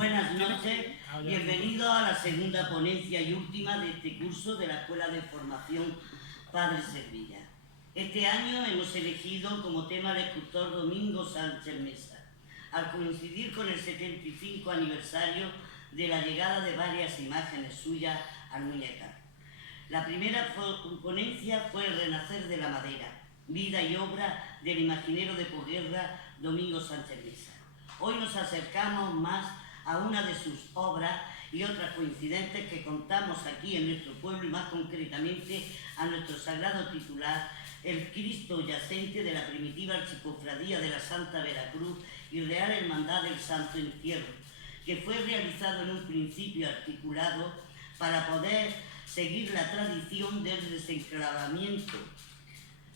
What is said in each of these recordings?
Buenas noches, bienvenidos a la segunda ponencia y última de este curso de la Escuela de Formación Padre Sevilla. Este año hemos elegido como tema al escultor Domingo Sánchez Mesa, al coincidir con el 75 aniversario de la llegada de varias imágenes suyas al Muñecar. La primera ponencia fue el renacer de la madera, vida y obra del imaginero de posguerra Domingo Sánchez Mesa. Hoy nos acercamos más a una de sus obras y otras coincidentes que contamos aquí en nuestro pueblo y más concretamente a nuestro sagrado titular, el Cristo yacente de la primitiva Archicofradía de la Santa Veracruz y Real Hermandad del Santo Entierro, que fue realizado en un principio articulado para poder seguir la tradición del desenclavamiento.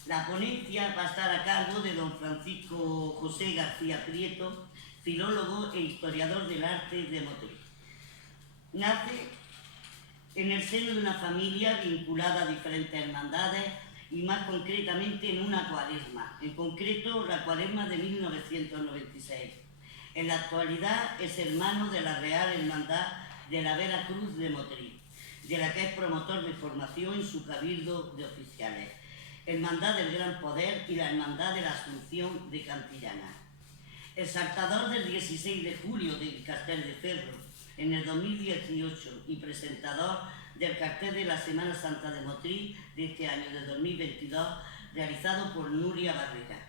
La ponencia va a estar a cargo de don Francisco José García Prieto, filólogo e historiador del arte de Motril. Nace en el seno de una familia vinculada a diferentes hermandades y más concretamente en una cuaresma, en concreto la cuaresma de 1996. En la actualidad es hermano de la Real Hermandad de la Veracruz de Motril, de la que es promotor de formación en su cabildo de oficiales, Hermandad del Gran Poder y la Hermandad de la Asunción de Cantillana. Exaltador del 16 de julio del cartel de Ferro en el 2018 y presentador del cartel de la Semana Santa de Motril de este año de 2022, realizado por Nuria Barrera.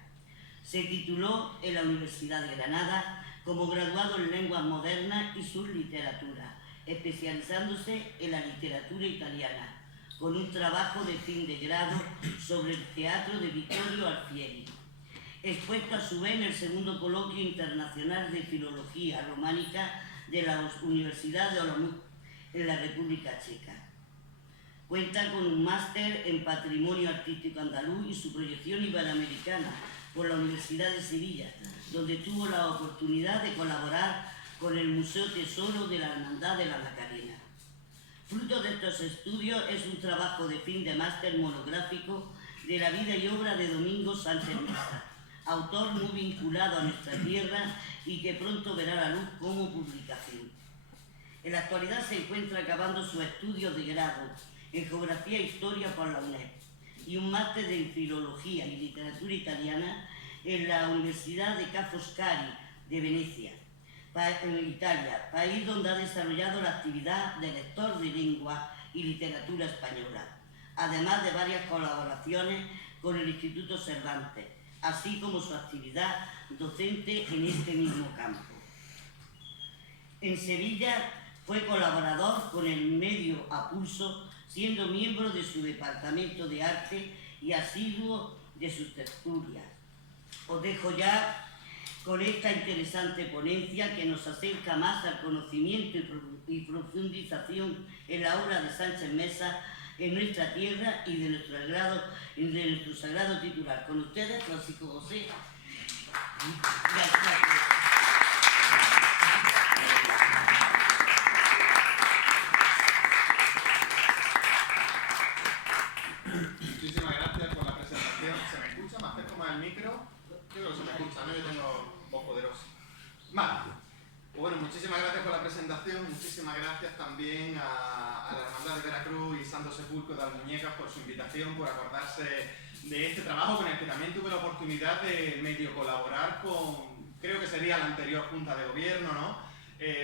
Se tituló en la Universidad de Granada como graduado en lenguas modernas y sus literaturas, especializándose en la literatura italiana, con un trabajo de fin de grado sobre el teatro de Vittorio Alfieri, expuesto a su vez en el segundo coloquio internacional de Filología Románica de la Universidad de Olomouc en la República Checa. Cuenta con un máster en Patrimonio Artístico Andaluz y su proyección iberoamericana por la Universidad de Sevilla, donde tuvo la oportunidad de colaborar con el Museo Tesoro de la Hermandad de la Macarena. Fruto de estos estudios es un trabajo de fin de máster monográfico de la vida y obra de Domingo Sánchez Mesa, autor muy vinculado a nuestra tierra y que pronto verá la luz como publicación. En la actualidad se encuentra acabando sus estudios de grado en Geografía e Historia por la UNED y un máster en Filología y Literatura Italiana en la Universidad de Ca' Foscari de Venecia, en Italia, país donde ha desarrollado la actividad de lector de lengua y literatura española, además de varias colaboraciones con el Instituto Cervantes, así como su actividad docente en este mismo campo. En Sevilla fue colaborador con el medio A Pulso, siendo miembro de su departamento de arte y asiduo de sus tertulias. Os dejo ya con esta interesante ponencia que nos acerca más al conocimiento y profundización en la obra de Sánchez Mesa en nuestra tierra y de nuestro sagrado titular. Con ustedes, Francisco José. Gracias. Muchísimas gracias por la presentación. ¿Se me escucha? ¿Me acerco más el micro? Yo creo que se me escucha, ¿no? Yo tengo voz poderosa. Vale. Bueno, muchísimas gracias por la presentación, muchísimas gracias también a la Hermandad de Veracruz y Santo Sepulcro de Almuñécar por su invitación, por acordarse de este trabajo con el que también tuve la oportunidad de medio colaborar con, creo que sería la anterior Junta de Gobierno, ¿no?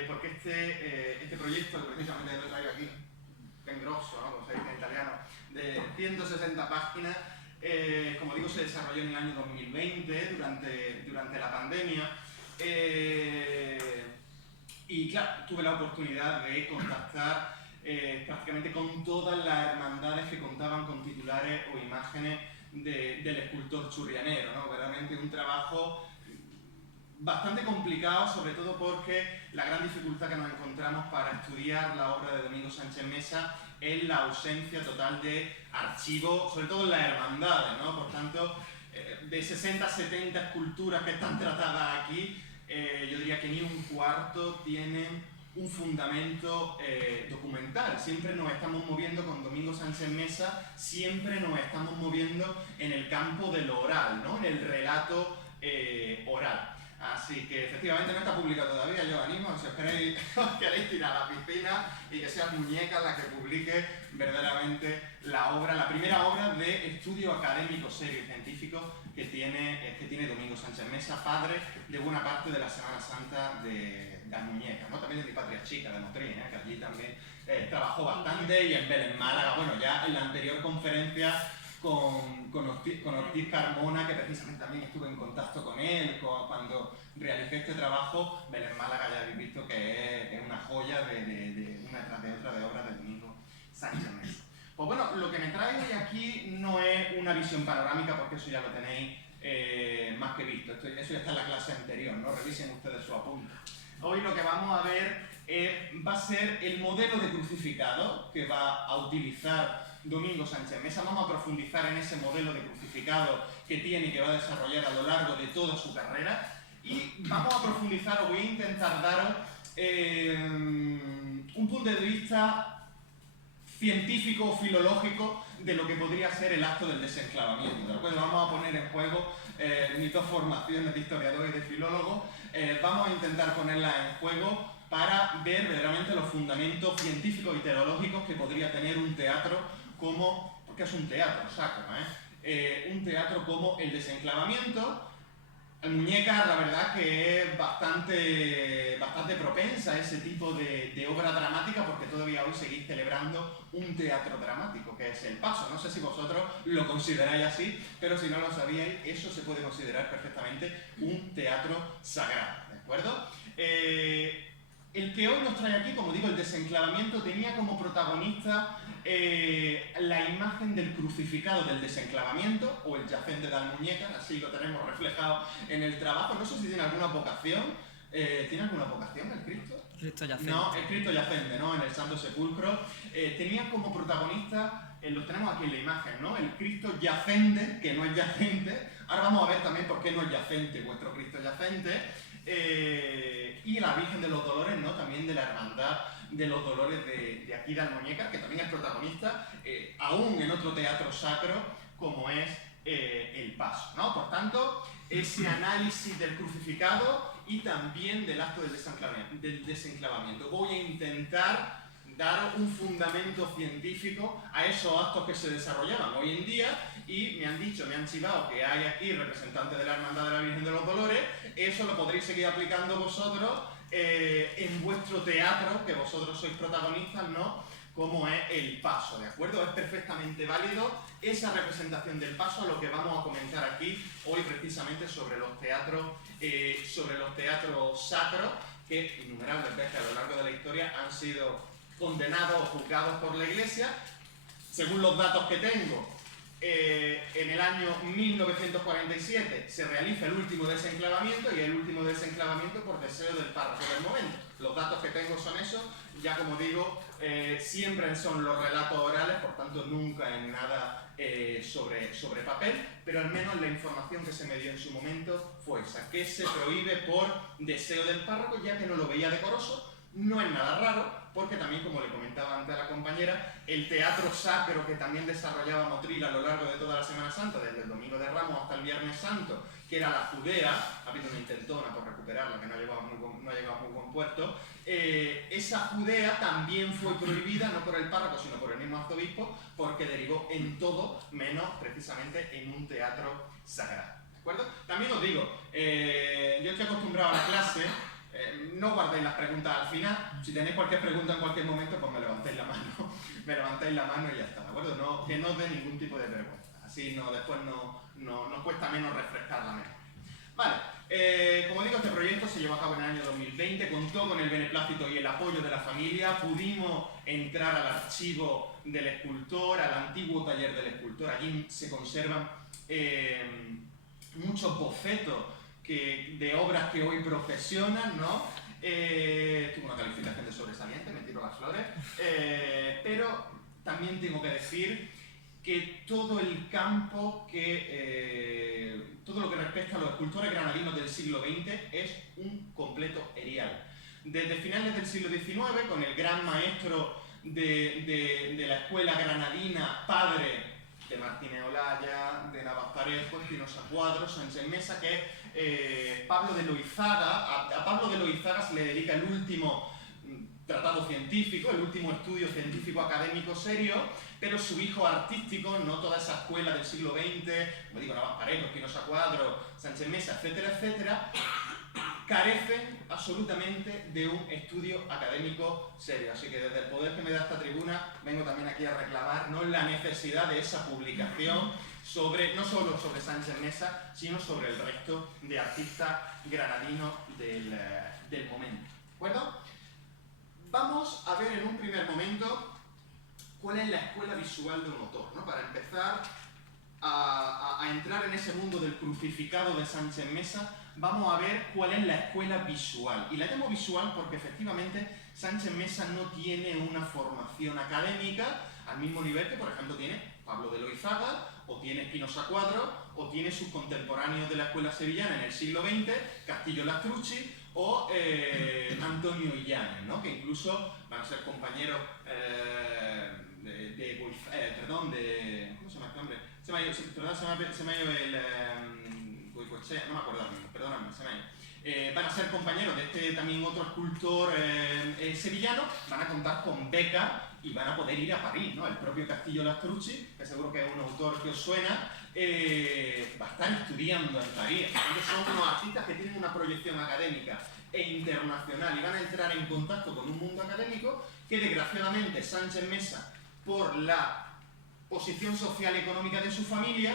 Porque este proyecto, que precisamente lo traigo aquí, en grosso, ¿no? Como se dice en italiano, de 160 páginas, como digo, se desarrolló en el año 2020, durante la pandemia. Y claro, tuve la oportunidad de contactar prácticamente con todas las hermandades que contaban con titulares o imágenes del escultor churrianero, ¿no? Verdaderamente un trabajo bastante complicado, sobre todo porque la gran dificultad que nos encontramos para estudiar la obra de Domingo Sánchez Mesa es la ausencia total de archivos, sobre todo en las hermandades, ¿no? Por tanto, de 60 a 70 esculturas que están tratadas aquí, yo diría que ni un cuarto tienen un fundamento documental. Siempre nos estamos moviendo con Domingo Sánchez Mesa, siempre nos estamos moviendo en el campo de lo oral, ¿no? En el relato oral. Así que efectivamente no está publicado todavía, yo os animo, si os queréis tirar a la piscina y que sea Muñeca la que publique verdaderamente la obra, la primera obra de estudio académico serio y científico que tiene Domingo Sánchez Mesa, padre de buena parte de la Semana Santa de las Muñecas, ¿no? También de mi patria chica, de Motrín, que allí también trabajó bastante, y en Vélez, Málaga, bueno, ya en la anterior conferencia con Ortiz Carmona, que precisamente también estuve en contacto con él cuando realicé este trabajo. Vélez, Málaga, ya habéis visto que es una joya de una tras de otra de obras de Domingo Sánchez Mesa. Pues bueno, lo que me trae hoy aquí no es una visión panorámica, porque eso ya lo tenéis más que visto. Eso ya está en la clase anterior, ¿no? Revisen ustedes su apunte. Hoy lo que vamos a ver va a ser el modelo de crucificado que va a utilizar Domingo Sánchez Mesa. Vamos a profundizar en ese modelo de crucificado que tiene y que va a desarrollar a lo largo de toda su carrera. Y vamos a profundizar, o voy a intentar daros un punto de vista científico o filológico de lo que podría ser el acto del desenclavamiento. ¿De acuerdo? Vamos a poner en juego mis dos formaciones de historiador y de filólogo. Vamos a intentar ponerlas en juego para ver verdaderamente los fundamentos científicos y teológicos que podría tener un teatro como, porque es un teatro sacro, un teatro como el desenclavamiento. Muñeca, la verdad que es bastante propensa a ese tipo de obra dramática, porque todavía hoy seguís celebrando un teatro dramático, que es El Paso. No sé si vosotros lo consideráis así, pero si no lo sabíais, eso se puede considerar perfectamente un teatro sagrado, ¿de acuerdo? El que hoy nos trae aquí, como digo, el desenclavamiento, tenía como protagonista la imagen del crucificado del desenclavamiento, o el yacente de Almuñécar, así lo tenemos reflejado en el trabajo. No sé si tiene alguna vocación. ¿Tiene alguna vocación el Cristo? Cristo yacente. No, el Cristo yacente, ¿no? En el Santo Sepulcro. Tenía como protagonista, lo tenemos aquí en la imagen, ¿no? El Cristo yacente, que no es yacente. Ahora vamos a ver también por qué no es yacente vuestro Cristo yacente. Y la Virgen de los Dolores, ¿no? También de la Hermandad de los Dolores de aquí de Almuñécar, que también es protagonista, aún en otro teatro sacro como es El Paso, ¿no? Por tanto, ese análisis del crucificado y también del acto del desenclavamiento. Voy a intentar dar un fundamento científico a esos actos que se desarrollaban hoy en día, y me han chivado que hay aquí representantes de la Hermandad de la Virgen de los Dolores. Eso lo podréis seguir aplicando vosotros en vuestro teatro, que vosotros sois protagonistas, ¿no? Como es El Paso, ¿de acuerdo? Es perfectamente válido esa representación del Paso, a lo que vamos a comentar aquí hoy precisamente sobre los teatros sacros, que innumerables veces a lo largo de la historia han sido condenados o juzgados por la Iglesia. Según los datos que tengo, en el año 1947 se realiza el último desenclavamiento, y el último desenclavamiento por deseo del párroco del momento. Los datos que tengo son esos, ya como digo, siempre son los relatos orales, por tanto nunca en nada sobre papel, pero al menos la información que se me dio en su momento fue esa, que se prohíbe por deseo del párroco, ya que no lo veía decoroso. No es nada raro, porque también, como le comentaba antes a la compañera, el teatro sacro que también desarrollaba Motril a lo largo de toda la Semana Santa, desde el Domingo de Ramos hasta el Viernes Santo, que era la Judea, ha habido una intentona por recuperarla que no ha llegado a muy buen puerto, esa Judea también fue prohibida, no por el párroco, sino por el mismo arzobispo, porque derivó en todo menos precisamente en un teatro sagrado. ¿De acuerdo? También os digo, yo estoy acostumbrado a la clase. No guardéis las preguntas al final. Si tenéis cualquier pregunta en cualquier momento, pues me levantáis la mano y ya está, ¿de acuerdo? No, que no os dé ningún tipo de vergüenza. Así después nos cuesta menos refrescar la memoria. Vale, como digo, este proyecto se llevó a cabo en el año 2020, contó con el beneplácito y el apoyo de la familia. Pudimos entrar al archivo del escultor, al antiguo taller del escultor. Allí se conservan muchos bocetos de obras que hoy procesionan, ¿no? Tuve una calificación de sobresaliente, me tiro las flores, pero también tengo que decir que todo el campo todo lo que respecta a los escultores granadinos del siglo XX es un completo erial. Desde finales del siglo XIX, con el gran maestro de la escuela granadina, padre de Martínez Olaya, de Navas Parejo, Espinosa Cuadros, Sánchez Mesa, que es Pablo de Loizaga. A Pablo de Loizaga se le dedica el último tratado científico, el último estudio científico académico serio, pero su hijo artístico, no toda esa escuela del siglo XX, como digo, Navas Parejo, Espinosa Cuadro, Sánchez Mesa, etcétera, etcétera, carecen absolutamente de un estudio académico serio. Así que desde el poder que me da esta tribuna, vengo también aquí a reclamar, ¿no?, la necesidad de esa publicación no solo sobre Sánchez Mesa, sino sobre el resto de artistas granadinos del momento. ¿De acuerdo? Vamos a ver en un primer momento cuál es la escuela visual de un autor, ¿no? Para empezar a entrar en ese mundo del crucificado de Sánchez Mesa, vamos a ver cuál es la escuela visual. Y la llamo visual porque efectivamente Sánchez Mesa no tiene una formación académica al mismo nivel que, por ejemplo, tiene Pablo de Loizaga, o tiene Espinosa Cuadro, o tiene sus contemporáneos de la escuela sevillana en el siglo XX, Castillo Lastrucci, o Antonio Illanes, ¿no?, que incluso van a ser compañeros ¿cómo se llama este hombre? Se me ha ido el Goicoechea, no me acuerdo mismo, perdóname, se me ha ido. Van a ser compañeros de este también otro escultor sevillano, van a contar con beca y van a poder ir a París, ¿no? El propio Castillo Lastrucci, que seguro que es un autor que os suena, va a estar estudiando en París. Entonces son unos artistas que tienen una proyección académica e internacional y van a entrar en contacto con un mundo académico que desgraciadamente Sánchez Mesa, por la posición social y económica de su familia,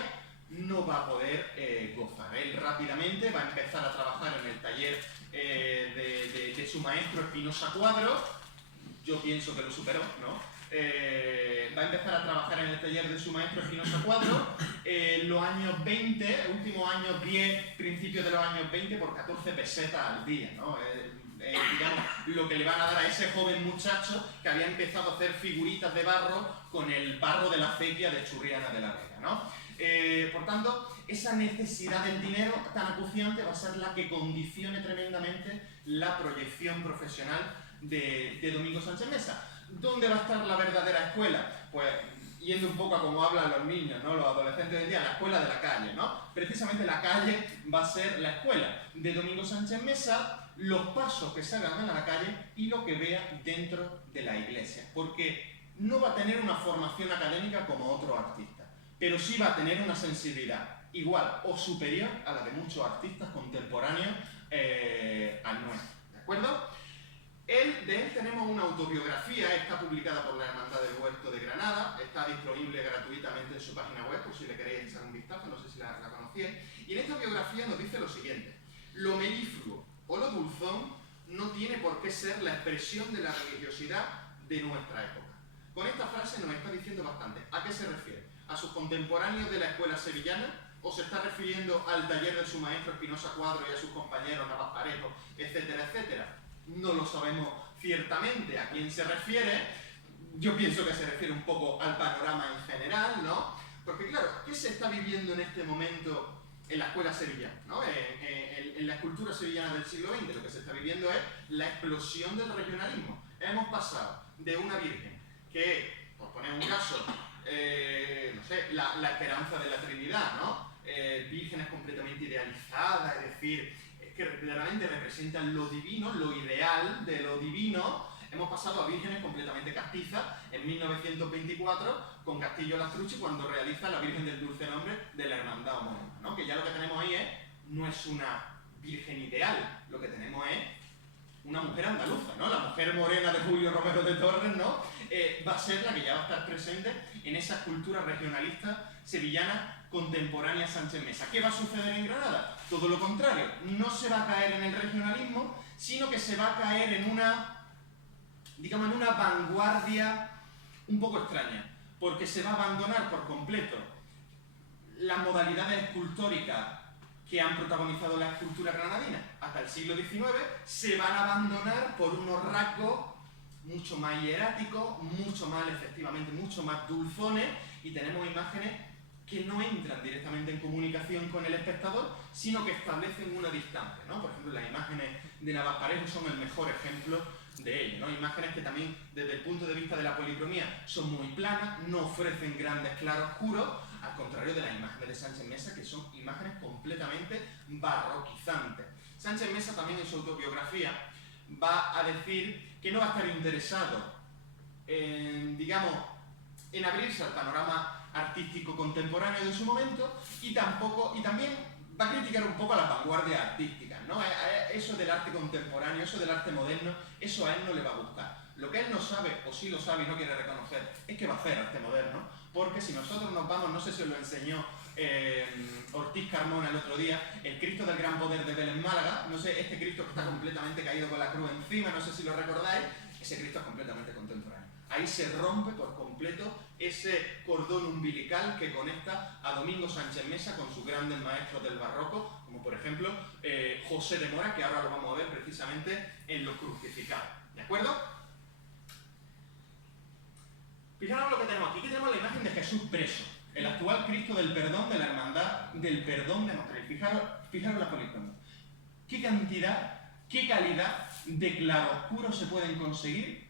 no va a poder gozar. Él rápidamente va a empezar a trabajar en el taller de su maestro Espinosa Cuadro. Yo pienso que lo superó, ¿no? Va a empezar a trabajar en el taller de su maestro Espinosa Cuadro los años 20, últimos años 10, principios de los años 20, por 14 pesetas al día, ¿no? Digamos, lo que le van a dar a ese joven muchacho que había empezado a hacer figuritas de barro con el barro de la acequia de Churriana de la Vega, ¿no? Por tanto, esa necesidad del dinero tan acuciante va a ser la que condicione tremendamente la proyección profesional de Domingo Sánchez Mesa. ¿Dónde va a estar la verdadera escuela? Pues yendo un poco a cómo hablan los niños, ¿no?, los adolescentes de hoy en día, la escuela de la calle, ¿no? Precisamente la calle va a ser la escuela de Domingo Sánchez Mesa, los pasos que se hagan en la calle y lo que vea dentro de la iglesia, porque no va a tener una formación académica como otro artista, pero sí va a tener una sensibilidad igual o superior a la de muchos artistas contemporáneos al nuestro, ¿de acuerdo? De él tenemos una autobiografía, está publicada por la Hermandad del Huerto de Granada, está disponible gratuitamente en su página web, por si le queréis echar un vistazo, no sé si la conocíais. Y en esta biografía nos dice lo siguiente: lo melifluo o lo dulzón no tiene por qué ser la expresión de la religiosidad de nuestra época. Con esta frase nos está diciendo bastante. ¿A qué se refiere? ¿A sus contemporáneos de la escuela sevillana? ¿O se está refiriendo al taller de su maestro Espinosa Cuadro y a sus compañeros Navas Parejo, etcétera, etcétera? No lo sabemos ciertamente a quién se refiere. Yo pienso que se refiere un poco al panorama en general, ¿no? Porque claro, ¿qué se está viviendo en este momento en la escuela sevillana, ¿no? En la escultura sevillana del siglo XX? Lo que se está viviendo es la explosión del regionalismo. Hemos pasado de una virgen que, por poner un caso, no sé, la esperanza de la Trinidad, ¿no? Vírgenes completamente idealizadas, es decir, que claramente representan lo divino, lo ideal de lo divino. Hemos pasado a vírgenes completamente castizas en 1924 con Castillo Lastrucci, cuando realiza la Virgen del Dulce Nombre de la Hermandad Homónima, ¿no? Que ya lo que tenemos ahí no es una virgen ideal, lo que tenemos es una mujer andaluza, ¿no? La mujer morena de Julio Romero de Torres, ¿no? Va a ser la que ya va a estar presente en esa escultura regionalista sevillana contemporánea Sánchez Mesa. ¿Qué va a suceder en Granada? Todo lo contrario, no se va a caer en el regionalismo, sino que se va a caer en una, digamos, en una vanguardia un poco extraña, porque se va a abandonar por completo las modalidades escultóricas que han protagonizado la escultura granadina hasta el siglo XIX, se van a abandonar por unos rasgos mucho más hieráticos, mucho más, efectivamente, mucho más dulzones, y tenemos imágenes que no entran directamente en comunicación con el espectador, sino que establecen una distancia, ¿no? Por ejemplo, las imágenes de Navas Parejo son el mejor ejemplo de ello, ¿no? Imágenes que también, desde el punto de vista de la policromía, son muy planas, no ofrecen grandes claroscuros, al contrario de las imágenes de Sánchez Mesa, que son imágenes completamente barroquizantes. Sánchez Mesa también en su autobiografía va a decir que no va a estar interesado en, digamos, en abrirse al panorama artístico contemporáneo de su momento y también va a criticar un poco a las vanguardias artísticas, ¿no? Eso del arte contemporáneo, eso del arte moderno, eso a él no le va a gustar. Lo que él no sabe, o sí lo sabe y no quiere reconocer, es que va a hacer arte moderno, porque si nosotros nos vamos, no sé si os lo enseñó Ortiz Carmona el otro día, el Cristo del Gran Poder de Vélez Málaga, no sé, este Cristo que está completamente caído con la cruz encima, no sé si lo recordáis, ese Cristo es completamente contemporáneo. Ahí se rompe por completo ese cordón umbilical que conecta a Domingo Sánchez Mesa con sus grandes maestros del barroco, como por ejemplo José de Mora, que ahora lo vamos a ver precisamente en Los Crucificados. ¿De acuerdo? Fijaros lo que tenemos aquí. Aquí tenemos la imagen de Jesús preso, el actual Cristo del perdón, de la hermandad del perdón de Notre Dame. Fijaros la policromía. ¿Qué cantidad, qué calidad de claroscuro se pueden conseguir?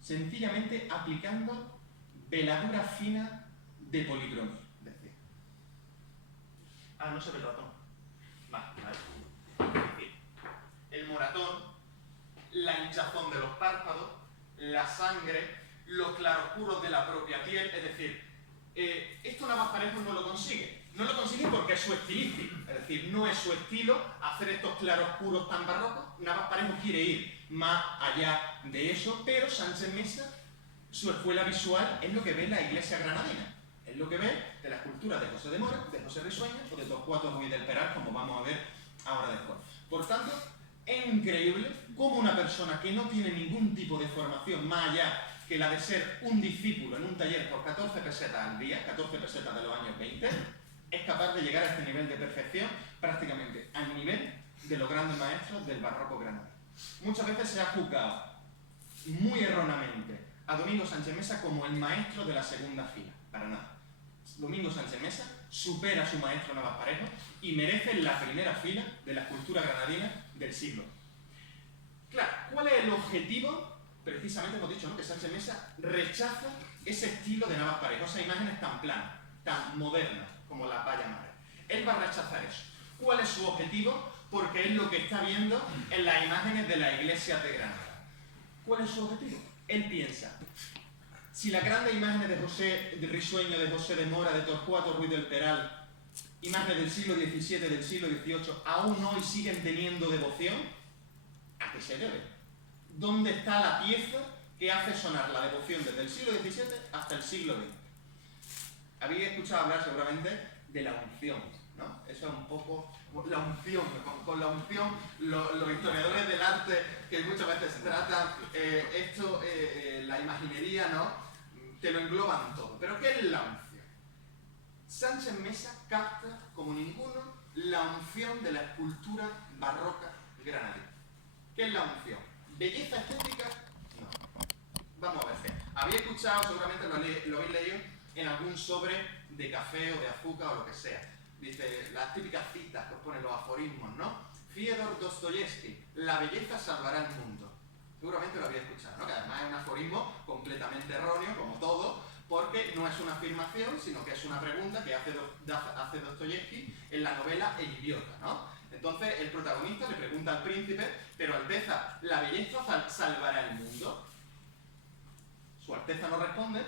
Sencillamente aplicando veladura fina de policromía. No se ve el ratón. Vale. El moratón, la hinchazón de los párpados, la sangre, los claroscuros de la propia piel, es decir, esto Navas Parejo no lo consigue. No lo consigue porque es su estilístico, es decir, no es su estilo hacer estos claroscuros tan barrocos. Navas Parejo quiere ir más allá de eso, pero Sánchez Mesa, su escuela visual es lo que ve en la iglesia granadina, es lo que ve de la escultura de José de Mora, de José Risueño o de Torcuato Ruiz del Peral, como vamos a ver ahora después. Por tanto, es increíble cómo una persona que no tiene ningún tipo de formación más allá que la de ser un discípulo en un taller por 14 pesetas al día, 14 pesetas de los años 20, es capaz de llegar a este nivel de perfección prácticamente al nivel de los grandes maestros del barroco granadino. Muchas veces se ha juzgado muy erróneamente a Domingo Sánchez Mesa como el maestro de la segunda fila. Para nada. Domingo Sánchez Mesa supera a su maestro Navas Parejo y merece la primera fila de la escultura granadina del siglo. Claro, ¿cuál es el objetivo? Precisamente hemos dicho, ¿no?, que Sánchez Mesa rechaza ese estilo de Navas Parejo, esas imágenes tan planas, tan modernas como la valla madre. Él va a rechazar eso. ¿Cuál es su objetivo? Porque es lo que está viendo en las imágenes de las iglesias de Granada. ¿Cuál es su objetivo? Él piensa, si las grandes imágenes de José de Risueño, de José de Mora, de Torcuato Ruiz del Peral, imágenes del siglo XVII, del siglo XVIII, aún hoy siguen teniendo devoción, ¿a qué se debe? ¿Dónde está la pieza que hace sonar la devoción desde el siglo XVII hasta el siglo XX? Habéis escuchado hablar seguramente de la unción, ¿no? Eso es un poco la unción. Con la unción, los historiadores del arte que muchas veces tratan la imaginería, ¿no?, te lo engloban todo. ¿Pero qué es la unción? Sánchez Mesa capta como ninguno la unción de la escultura barroca granadina. ¿Qué es la unción? ¿Belleza estética? No. Vamos a ver qué. Habéis escuchado, seguramente lo habéis leído en algún sobre de café o de azúcar o lo que sea. Dice, las típicas citas que os ponen los aforismos, ¿no? Fyodor Dostoyevsky, la belleza salvará el mundo. Seguramente lo habéis escuchado, ¿no? Que además es un aforismo completamente erróneo, como todo, porque no es una afirmación, sino que es una pregunta que hace Dostoyevsky en la novela El idiota, ¿no? Entonces el protagonista le pregunta al príncipe, pero Alteza, ¿la belleza salvará el mundo? Su Alteza no responde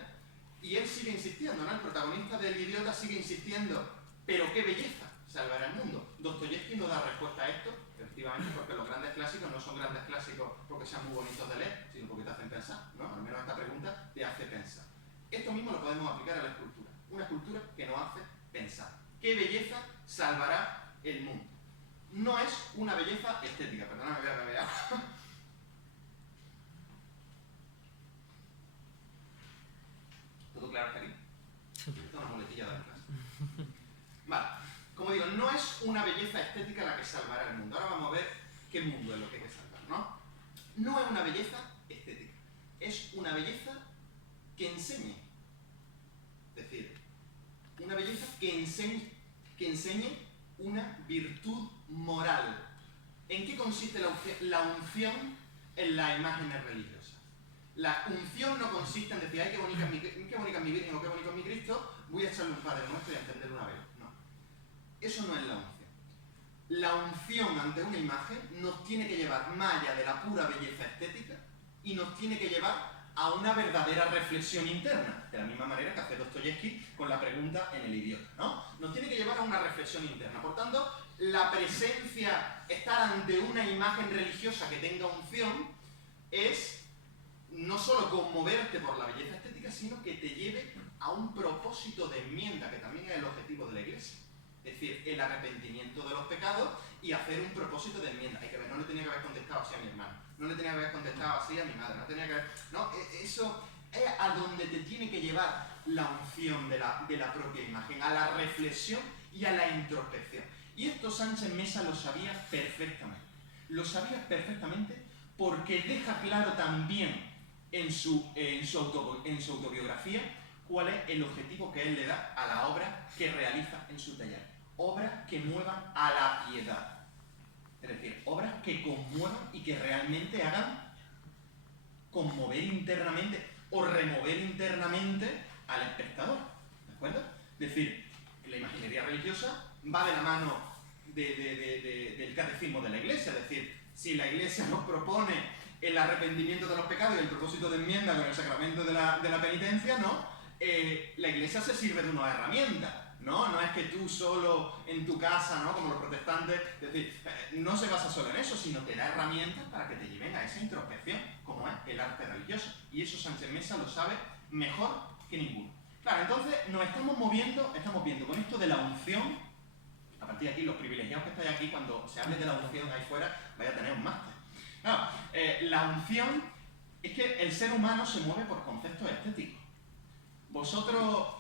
y él sigue insistiendo, ¿no? El protagonista del idiota sigue insistiendo, pero qué belleza salvará el mundo. Dostoyevsky no da respuesta a esto, efectivamente, porque los grandes clásicos no son grandes clásicos porque sean muy bonitos de leer, sino porque te hacen pensar, ¿no? Al menos esta pregunta te hace pensar. Esto mismo lo podemos aplicar a la escultura, una escultura que nos hace pensar. ¿Qué belleza salvará el mundo? No es una belleza estética, perdóname, voy a beber agua. ¿Todo claro hasta aquí? Esto es una muletilla de la clase. Vale, como digo, no es una belleza estética la que salvará el mundo. Ahora vamos a ver qué mundo es lo que hay que salvar, ¿no? No es una belleza estética, es una belleza que enseñe. Es decir, una belleza que enseñe una virtud moral. ¿En qué consiste la unción en las imágenes religiosas? La unción no consiste en decir, ay, qué bonita es mi Virgen o qué bonito es mi Cristo, voy a echarle un Padre Nuestro y a encenderle una vela. No. Eso no es la unción. La unción ante una imagen nos tiene que llevar más allá de la pura belleza estética y nos tiene que llevar a una verdadera reflexión interna, de la misma manera que hace Dostoyevsky con la pregunta en El idiota, ¿no? Nos tiene que llevar a una reflexión interna. Por tanto, la presencia, estar ante una imagen religiosa que tenga unción, es no solo conmoverte por la belleza estética, sino que te lleve a un propósito de enmienda, que también es el objetivo de la Iglesia. Es decir, el arrepentimiento de los pecados y hacer un propósito de enmienda. Hay que ver, no le tenía que haber contestado así a mi hermano, no le tenía que haber contestado así a mi madre, no tenía que haber... No, eso es a donde te tiene que llevar la unción de la propia imagen, a la reflexión y a la introspección. Y esto Sánchez Mesa lo sabía perfectamente. Lo sabía perfectamente porque deja claro también en su autobiografía cuál es el objetivo que él le da a la obra que realiza en su taller. Obras que muevan a la piedad. Es decir, obras que conmuevan y que realmente hagan conmover internamente o remover internamente al espectador. ¿De acuerdo? Es decir, la imaginería religiosa va de la mano del catecismo de la Iglesia. Es decir, si la Iglesia nos propone el arrepentimiento de los pecados y el propósito de enmienda con el sacramento de la penitencia, ¿no? La Iglesia se sirve de una herramienta. No es que tú solo en tu casa, ¿no? Como los protestantes, es decir, no se basa solo en eso, sino que da herramientas para que te lleven a esa introspección, como es el arte religioso. Y eso Sánchez Mesa lo sabe mejor que ninguno. Claro, entonces nos estamos viendo con esto de la unción. A partir de aquí, los privilegiados que estáis aquí, cuando se hable de la unción ahí fuera, vais a tener un máster. Claro, la unción es que el ser humano se mueve por conceptos estéticos. Vosotros...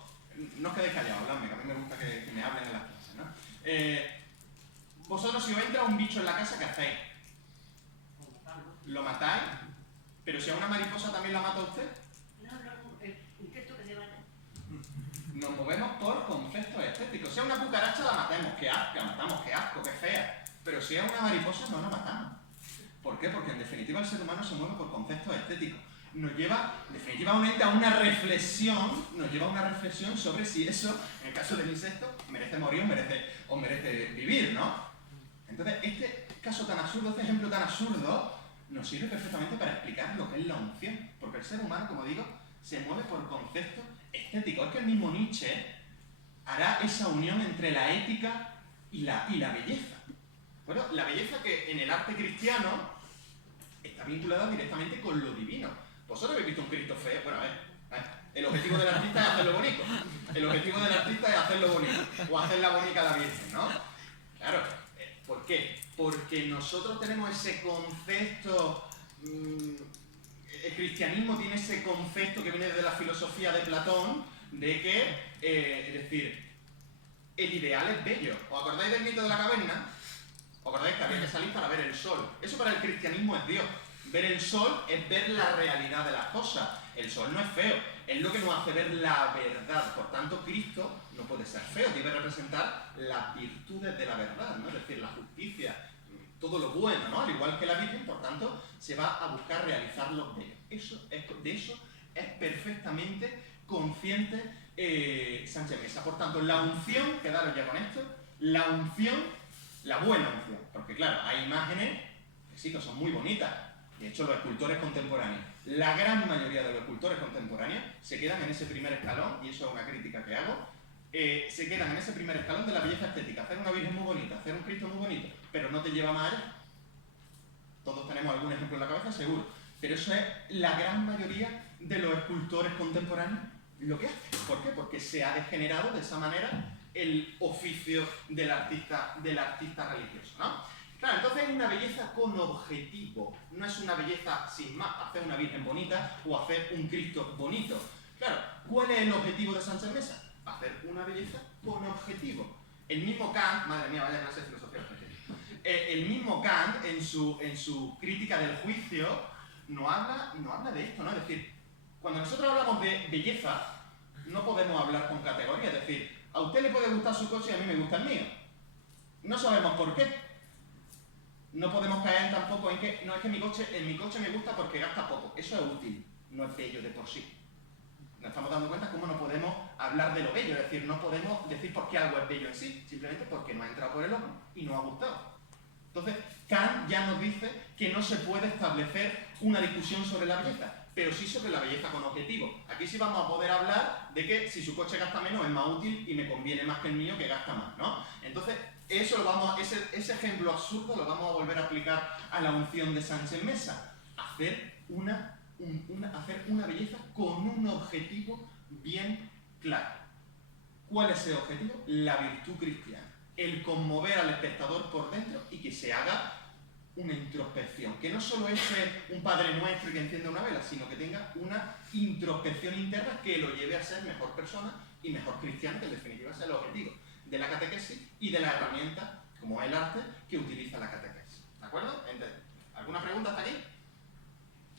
No os quedéis callados, habladme, que a mí me gusta que me hablen en las clases, ¿no? Vosotros, si os entra un bicho en la casa, ¿qué hacéis? ¿Lo matáis? ¿Pero si a una mariposa también la mata usted? No, intento que se vaya. Nos movemos por conceptos estéticos. Si a una cucaracha la matamos, qué asco, qué fea. Pero si a una mariposa no la matamos. ¿Por qué? Porque en definitiva el ser humano se mueve por conceptos estéticos. Nos lleva definitivamente a una reflexión, sobre si eso, en el caso del insecto, merece morir o merece vivir, ¿no? Entonces, este caso tan absurdo, este ejemplo tan absurdo, nos sirve perfectamente para explicar lo que es la unción. Porque el ser humano, como digo, se mueve por conceptos estéticos. Es que el mismo Nietzsche hará esa unión entre la ética y la belleza. Bueno, la belleza que en el arte cristiano está vinculada directamente con lo divino. ¿Vosotros habéis visto un Cristo feo? Bueno, a ver, el objetivo del artista es hacerlo bonito. El objetivo del artista es hacerlo bonito. O hacerla bonita a la Virgen, ¿no? Claro, ¿por qué? Porque nosotros tenemos ese concepto... el cristianismo tiene ese concepto que viene de la filosofía de Platón, de que, es decir, el ideal es bello. ¿Os acordáis del mito de la caverna? ¿Os acordáis que había que salir para ver el sol? Eso para el cristianismo es Dios. Ver el sol es ver la realidad de las cosas. El sol no es feo, es lo que nos hace ver la verdad. Por tanto, Cristo no puede ser feo, debe representar las virtudes de la verdad, ¿no? Es decir, la justicia, todo lo bueno, ¿no? Al igual que la Virgen, por tanto, se va a buscar realizar lo bello. De eso es perfectamente consciente Sánchez Mesa. Por tanto, la unción, quedaros ya con esto, la unción, la buena unción. Porque claro, hay imágenes que sí que son muy bonitas. De hecho, los escultores contemporáneos, la gran mayoría de los escultores contemporáneos se quedan en ese primer escalón, y eso es una crítica que hago, se quedan en ese primer escalón de la belleza estética. Hacer una Virgen muy bonita, hacer un Cristo muy bonito, pero no te lleva más allá. Todos tenemos algún ejemplo en la cabeza, seguro. Pero eso es la gran mayoría de los escultores contemporáneos lo que hacen. ¿Por qué? Porque se ha degenerado de esa manera el oficio del artista religioso, ¿no? Claro, entonces es una belleza con objetivo, no es una belleza sin más, hacer una Virgen bonita o hacer un Cristo bonito. Claro, ¿cuál es el objetivo de Sánchez Mesa? Hacer una belleza con objetivo. El mismo Kant, madre mía, vaya clase de filosofía, el mismo Kant en su crítica del juicio no habla de esto, ¿no? Es decir, cuando nosotros hablamos de belleza, no podemos hablar con categoría, es decir, A usted le puede gustar su coche y a mí me gusta el mío. No sabemos por qué. No podemos caer tampoco en que, no, es que en mi coche me gusta porque gasta poco. Eso es útil, no es bello de por sí. Nos estamos dando cuenta cómo no podemos hablar de lo bello, es decir, no podemos decir por qué algo es bello en sí, simplemente porque nos ha entrado por el ojo y nos ha gustado. Entonces, Kant ya nos dice que no se puede establecer una discusión sobre la belleza, pero sí sobre la belleza con objetivo. Aquí sí vamos a poder hablar de que si su coche gasta menos es más útil y me conviene más que el mío que gasta más, ¿no? Entonces, ese ejemplo absurdo lo vamos a volver a aplicar a la unción de Sánchez Mesa. Hacer una belleza con un objetivo bien claro. ¿Cuál es ese objetivo? La virtud cristiana. El conmover al espectador por dentro y que se haga una introspección. Que no solo es ser un Padre Nuestro y que encienda una vela, sino que tenga una introspección interna que lo lleve a ser mejor persona y mejor cristiano, que en definitiva es el objetivo de la catequesis y de la herramienta, como el arte, que utiliza la catequesis. ¿De acuerdo? ¿Alguna pregunta hasta aquí?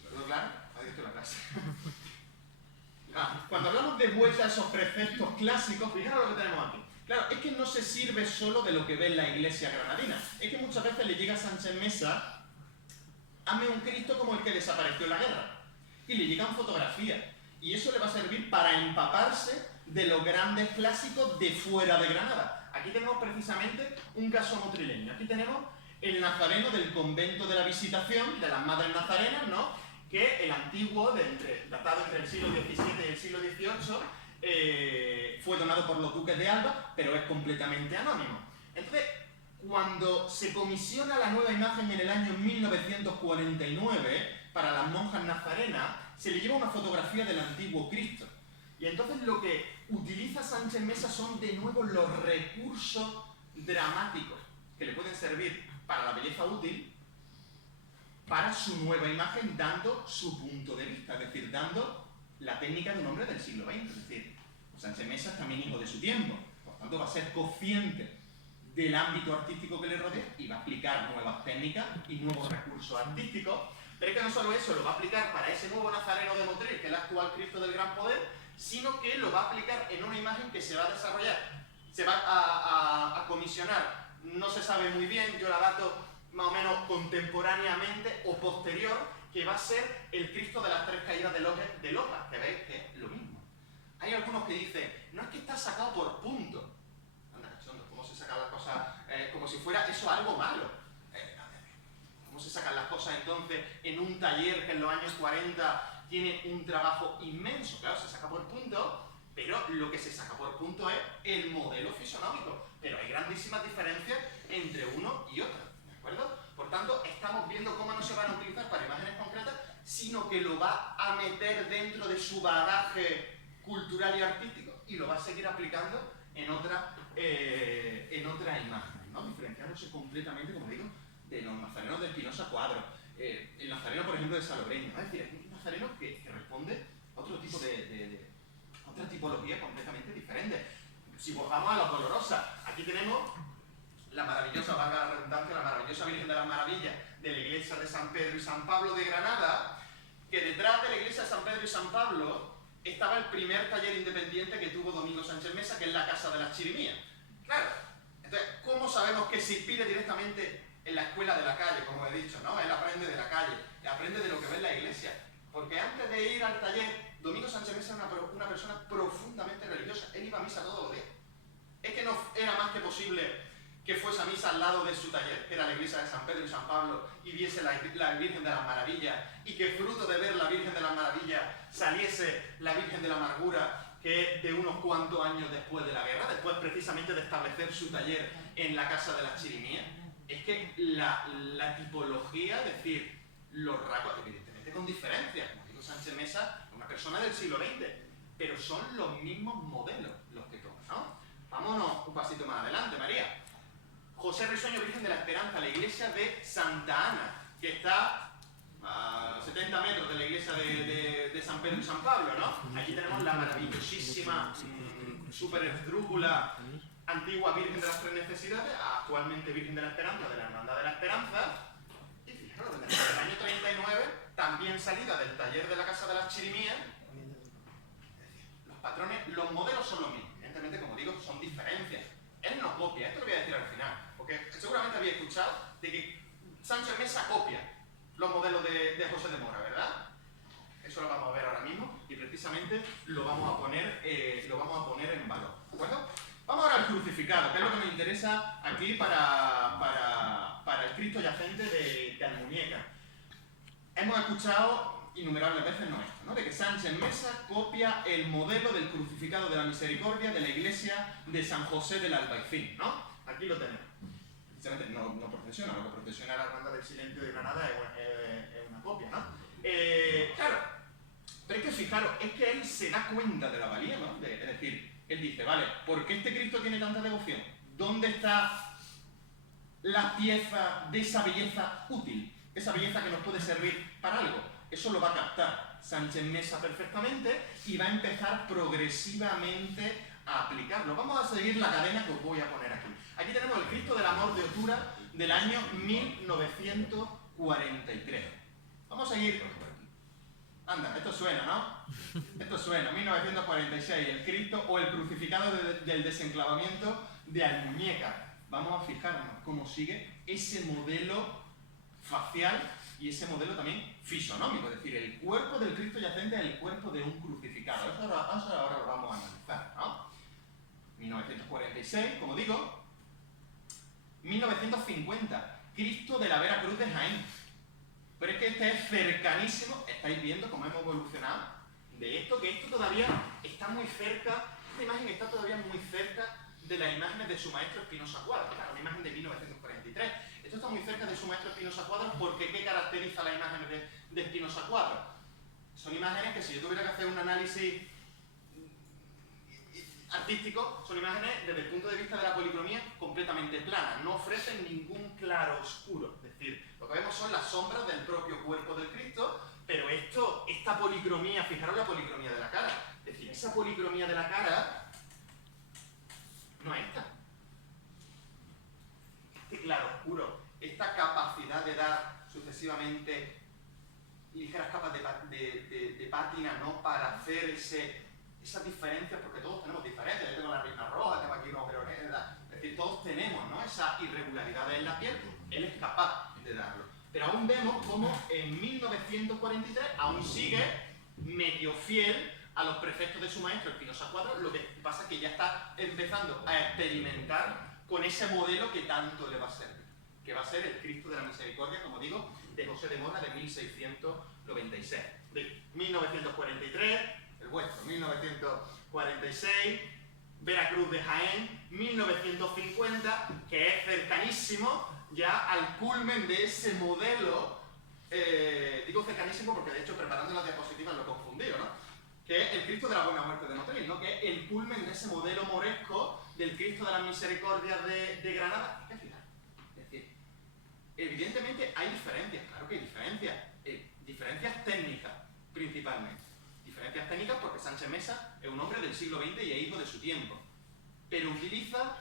¿Lo veo claro? Ha dicho la clase. Cuando hablamos de vuelta a esos preceptos clásicos, fijaros lo que tenemos aquí. Claro, es que no se sirve solo de lo que ve en la iglesia granadina. Es que muchas veces le llega a Sánchez Mesa, hazme un Cristo como el que desapareció en la guerra. Y le llegan fotografías. Y eso le va a servir para empaparse de los grandes clásicos de fuera de Granada. Aquí tenemos precisamente un caso motrileño. Aquí tenemos el nazareno del convento de la Visitación, de las Madres Nazarenas, ¿no? Que el antiguo, datado entre el siglo XVII y el siglo XVIII, fue donado por los duques de Alba, pero es completamente anónimo. Entonces, cuando se comisiona la nueva imagen en el año 1949 para las monjas nazarenas, se le lleva una fotografía del antiguo Cristo. Y entonces lo que utiliza Sánchez Mesa son de nuevo los recursos dramáticos que le pueden servir para la belleza útil, para su nueva imagen, dando su punto de vista, es decir, dando la técnica de un hombre del siglo XX. Es decir, Sánchez Mesa es también hijo de su tiempo, por tanto va a ser consciente del ámbito artístico que le rodea y va a aplicar nuevas técnicas y nuevos recursos artísticos. Pero es que no solo eso, lo va a aplicar para ese nuevo nazareno de Motril, que es el actual Cristo del Gran Poder, sino que lo va a aplicar en una imagen que se va a desarrollar, se va a comisionar, no se sabe muy bien, yo la dato más o menos contemporáneamente o posterior, que va a ser el Cristo de las tres caídas de Loja, que veis que es lo mismo. Hay algunos que dicen, no es que está sacado por puntos. Anda, cachondo, ¿cómo se sacan las cosas? Como si fuera eso algo malo. ¿Cómo se sacan las cosas entonces en un taller que en los años 40 tiene un trabajo inmenso? Claro, se saca por puntos, pero lo que se saca por puntos es el modelo fisionómico. Pero hay grandísimas diferencias entre uno y otro. ¿De acuerdo? Por tanto, estamos viendo cómo no se van a utilizar para imágenes concretas, sino que lo va a meter dentro de su bagaje cultural y artístico y lo va a seguir aplicando en otras imágenes, ¿no? Diferenciándose completamente, como digo, de los nazarenos de Espinosa Cuadro. El nazareno, por ejemplo, de Salobreño, ¿no? Es decir, es un nazareno que responde a otro tipo otra tipología completamente diferente. Si volvamos a la Dolorosa, aquí tenemos la maravillosa, valga la redundancia, la maravillosa Virgen de las Maravillas de la iglesia de San Pedro y San Pablo de Granada, que detrás de la iglesia de San Pedro y San Pablo estaba el primer taller independiente que tuvo Domingo Sánchez Mesa, que es la Casa de las Chirimías. Claro, entonces, ¿cómo sabemos que se inspira directamente en la escuela de la calle, como he dicho, ¿no? Él aprende de la calle, aprende de lo que ve en la iglesia. Porque antes de ir al taller, Domingo Sánchez Mesa era una persona profundamente religiosa. Él iba a misa todos los días. Es que no era más que posible que fuese a misa al lado de su taller, que era la iglesia de San Pedro y San Pablo, y viese la Virgen de las Maravillas, y que fruto de ver la Virgen de las Maravillas saliese la Virgen de la Amargura, que es de unos cuantos años después de la guerra, después precisamente de establecer su taller en la Casa de las Chirimías. Es que la tipología, es decir, los rasgos, evidentemente con diferencias, como digo, Sánchez Mesa es una persona del siglo XX, pero son los mismos modelos los que toman, ¿no? Vámonos un pasito más adelante, María. José Risueño, Virgen de la Esperanza, la iglesia de Santa Ana, que está a 70 metros de la iglesia de San Pedro y San Pablo, ¿no? Aquí tenemos la maravillosísima, súper esdrújula, antigua Virgen de las Tres Necesidades, actualmente Virgen de la Esperanza, de la Hermandad de la Esperanza. Y fijaros, en el año 39, también salida del taller de la Casa de las Chirimías. Los patrones, los modelos son los mismos. Evidentemente, como digo, son diferentes. copia. Esto lo voy a decir al final, porque seguramente habéis escuchado de que Sánchez Mesa copia los modelos de José de Mora, ¿verdad? Eso lo vamos a ver ahora mismo y precisamente lo vamos a poner en valor, ¿de acuerdo? Vamos ahora al crucificado, que es lo que nos interesa aquí para el Cristo yacente de Almuñécar. Hemos escuchado innumerables veces esto, ¿no? De que Sánchez Mesa copia el modelo del crucificado de la misericordia de la iglesia de San José del Albaicín, ¿no? Aquí lo tenemos. Precisamente no procesiona, lo que procesiona la Hermandad del Silencio de Granada es una copia, ¿no? Claro, pero es que fijaros, es que él se da cuenta de la valía, ¿no? Es decir, él dice, vale, ¿por qué este Cristo tiene tanta devoción? ¿Dónde está la pieza de esa belleza útil? Esa belleza que nos puede servir para algo. Eso lo va a captar Sánchez Mesa perfectamente y va a empezar progresivamente a aplicarlo. Vamos a seguir la cadena que os voy a poner aquí. Aquí tenemos el Cristo del Amor de Otura del año 1943. Vamos a seguir. Anda, esto suena, ¿no? Esto suena, 1946, el Cristo o el crucificado del desenclavamiento de Almuñécar. Vamos a fijarnos cómo sigue ese modelo facial y ese modelo también fisonómico, es decir, el cuerpo del Cristo yacente es el cuerpo de un crucificado. Eso ahora lo vamos a analizar, ¿no? 1946, como digo. 1950, Cristo de la Vera Cruz de Jaén. Pero es que este es cercanísimo, estáis viendo cómo hemos evolucionado de esto, que esto todavía está muy cerca, esta imagen está todavía muy cerca de las imágenes de su maestro Espinosa Cuadros, claro, una imagen de 1943. Esto está muy cerca de su maestro Espinosa Cuadros porque ¿qué caracteriza las imágenes de Espinosa Cuadros? Son imágenes que si yo tuviera que hacer un análisis artístico, son imágenes desde el punto de vista de la policromía completamente planas, no ofrecen ningún claro oscuro, es decir, lo que vemos son las sombras del propio cuerpo del Cristo, pero esta policromía, fijaros la policromía de la cara, es decir, esa policromía de la cara no es esta. Este claro oscuro, esta capacidad de dar sucesivamente ligeras capas de pátina, ¿no? Para hacer esas diferencias, porque todos tenemos diferencias. Yo tengo la reina roja, tengo aquí una ojeronera, es decir, todos tenemos, ¿no? Esa irregularidad en la piel, él es capaz de darlo. Pero aún vemos como en 1943 aún sigue medio fiel a los preceptos de su maestro Espinosa Cuadros, lo que pasa es que ya está empezando a experimentar con ese modelo que tanto le va a servir, que va a ser el Cristo de la Misericordia, como digo, de José de Mora de 1696. De 1943, el vuestro, 1946, Veracruz de Jaén, 1950, que es cercanísimo ya al culmen de ese modelo, digo cercanísimo porque de hecho preparando las diapositivas lo he confundido, ¿no? Que es el Cristo de la Buena Muerte de Motril, ¿no? Que es el culmen de ese modelo moresco del Cristo de la Misericordia de Granada. ¿Qué final? Es decir, evidentemente hay diferencias, claro que hay diferencias técnicas principalmente. Diferencias técnicas porque Sánchez Mesa es un hombre del siglo XX y es hijo de su tiempo, pero utiliza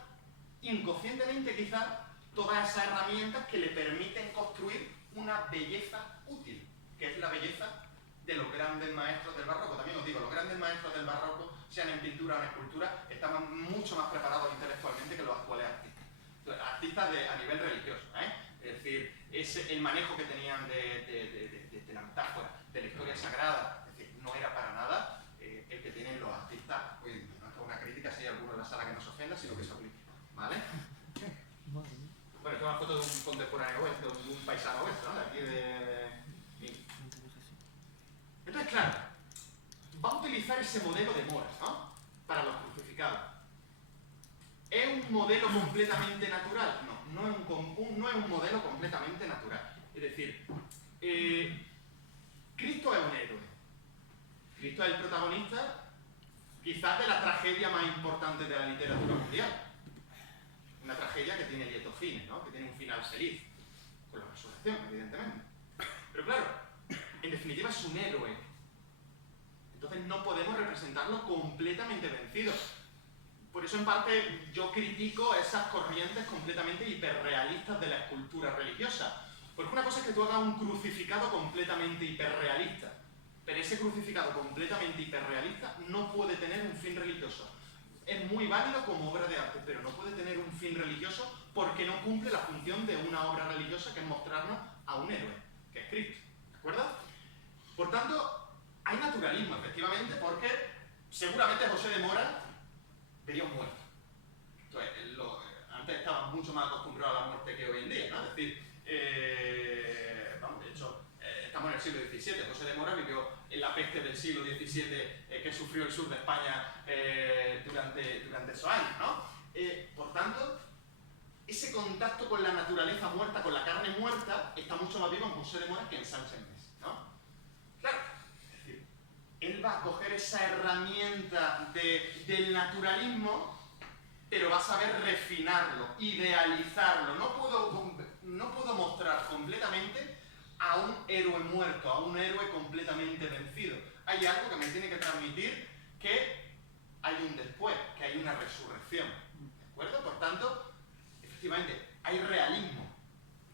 inconscientemente quizás todas esas herramientas que le permiten construir una belleza útil, que es la belleza de los grandes maestros del barroco. También os digo, los grandes maestros del barroco, sean en pintura o en escultura, estaban mucho más preparados intelectualmente que los actuales artistas. Entonces, artistas a nivel religioso, ¿eh? Es decir, el manejo que tenían de la metáfora, de la historia sagrada, es decir, no era para nada el que tienen los artistas. Oye, no es una crítica si hay alguno en la sala que nos ofenda, sino que se aplique, ¿vale? Bueno, esto es una foto de un contemporáneo vuestro, de un paisano vuestro, ¿no? De aquí Entonces, claro, va a utilizar ese modelo de Mora, ¿no? Para los crucificados. ¿Es un modelo completamente natural? No es un modelo completamente natural. Es decir, Cristo es un héroe. Cristo es el protagonista, quizás de la tragedia más importante de la literatura mundial. Una tragedia que tiene 10 fines, ¿no? Que tiene un final feliz, con la resurrección, evidentemente. Pero claro, en definitiva es un héroe. Entonces no podemos representarlo completamente vencido. Por eso en parte yo critico esas corrientes completamente hiperrealistas de la escultura religiosa. Porque una cosa es que tú hagas un crucificado completamente hiperrealista, pero ese crucificado completamente hiperrealista no puede tener un fin religioso. es muy válido como obra de arte, pero no puede tener un fin religioso porque no cumple la función de una obra religiosa, que es mostrarnos a un héroe, que es Cristo. ¿De acuerdo? Por tanto, hay naturalismo, efectivamente, porque seguramente José de Mora veía un muerto. Entonces, antes estaban mucho más acostumbrados a la muerte que hoy en día, ¿no? Es decir, de hecho, estamos en el siglo XVII. José de Mora vivió en la peste del siglo XVII que sufrió el sur de España durante esos años, ¿no? Por tanto, ese contacto con la naturaleza muerta, con la carne muerta, está mucho más vivo en José de Mora que en Sánchez Mes, ¿no? Claro, es decir, él va a coger esa herramienta del naturalismo, pero va a saber refinarlo, idealizarlo. No puedo mostrar completamente a un héroe muerto, a un héroe completamente vencido. Hay algo que me tiene que transmitir que hay un después, que hay una resurrección. ¿De acuerdo? Por tanto, efectivamente, hay realismo.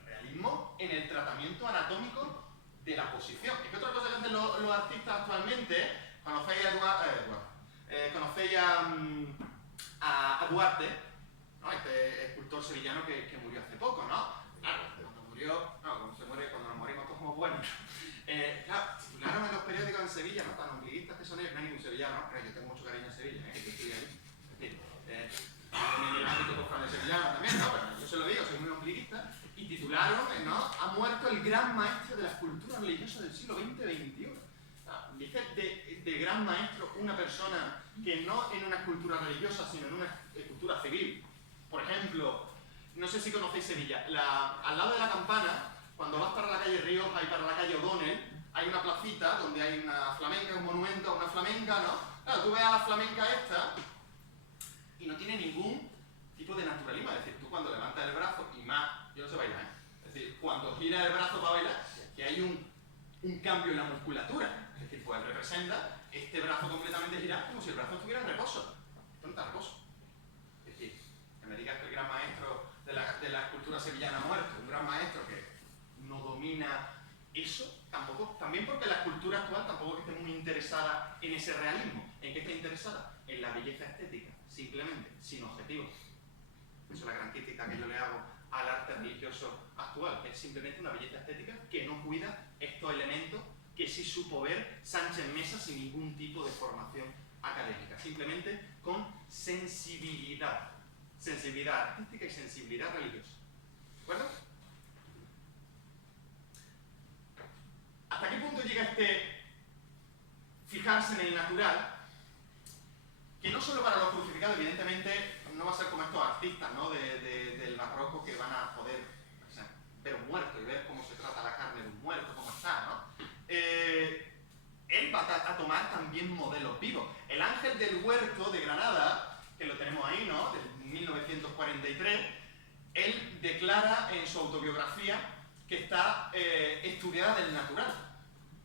Realismo en el tratamiento anatómico de la posición. Es que otra cosa que hacen los artistas actualmente, conocéis a Duarte, ¿no? Este escultor sevillano que murió hace poco, ¿no? Claro, cuando nos morimos todos somos buenos. Claro, titularon en los periódicos en Sevilla, ¿no? Tan ombliguistas que son ellos, no hay ningún sevillano, ¿no? Pero yo tengo mucho cariño a Sevilla, que yo estoy ahí. Es decir, en el ámbito de sevillano también, ¿no? Pero yo se lo digo, soy muy ombliguista. Y titularon, ¿no? Ha muerto el gran maestro de la escultura religiosa del siglo XX-XXI. Dice de gran maestro una persona que no en una escultura religiosa, sino en una escultura civil. Por ejemplo, no sé si conocéis Sevilla, al lado de la Campana, cuando vas para la calle Rioja y para la calle O'Donnell, hay una placita donde hay una flamenca, un monumento a una flamenca, ¿no? Claro, tú ves a la flamenca esta y no tiene ningún tipo de naturalismo. Es decir, tú cuando levantas el brazo, y más, yo no sé bailar, ¿eh? Es decir, cuando giras el brazo para bailar, que hay un cambio en la musculatura. Es decir, pues representa este brazo completamente girado como si el brazo estuviera en reposo. Esto no está en reposo. Es decir, que me digas que el gran maestro de la escultura sevillana ha muerto, un gran maestro que no domina eso, tampoco, también porque la escultura actual tampoco esté muy interesada en ese realismo. ¿En qué está interesada? En la belleza estética, simplemente, sin objetivos. Esa es la gran crítica que yo le hago al arte religioso actual, que es simplemente una belleza estética que no cuida estos elementos que sí supo ver Sánchez Mesa sin ningún tipo de formación académica, simplemente con sensibilidad artística y sensibilidad religiosa. ¿De acuerdo? ¿Hasta qué punto llega fijarse en el natural? Que no solo para los crucificados, evidentemente, no va a ser como estos artistas, ¿no? del barroco que van a poder, o sea, ver un muerto y ver cómo se trata la carne de un muerto, cómo está, ¿no? Él va a tomar también modelos vivos. El Ángel del Huerto de Granada, que lo tenemos ahí, ¿no? De 1943, él declara en su autobiografía que está estudiada del natural.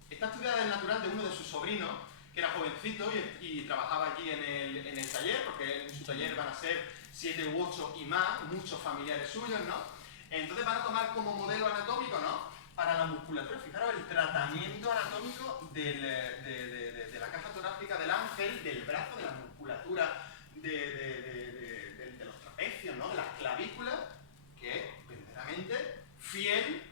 Está estudiada del natural de uno de sus sobrinos, que era jovencito y trabajaba allí en el taller, porque en su taller van a ser 7 u 8 y más, muchos familiares suyos, ¿no? Entonces van a tomar como modelo anatómico, ¿no? Para la musculatura, fijaros el tratamiento anatómico de la caja torácica del ángel, del brazo, de la musculatura de los trapecios, ¿no? De las clavículas, que es verdaderamente fiel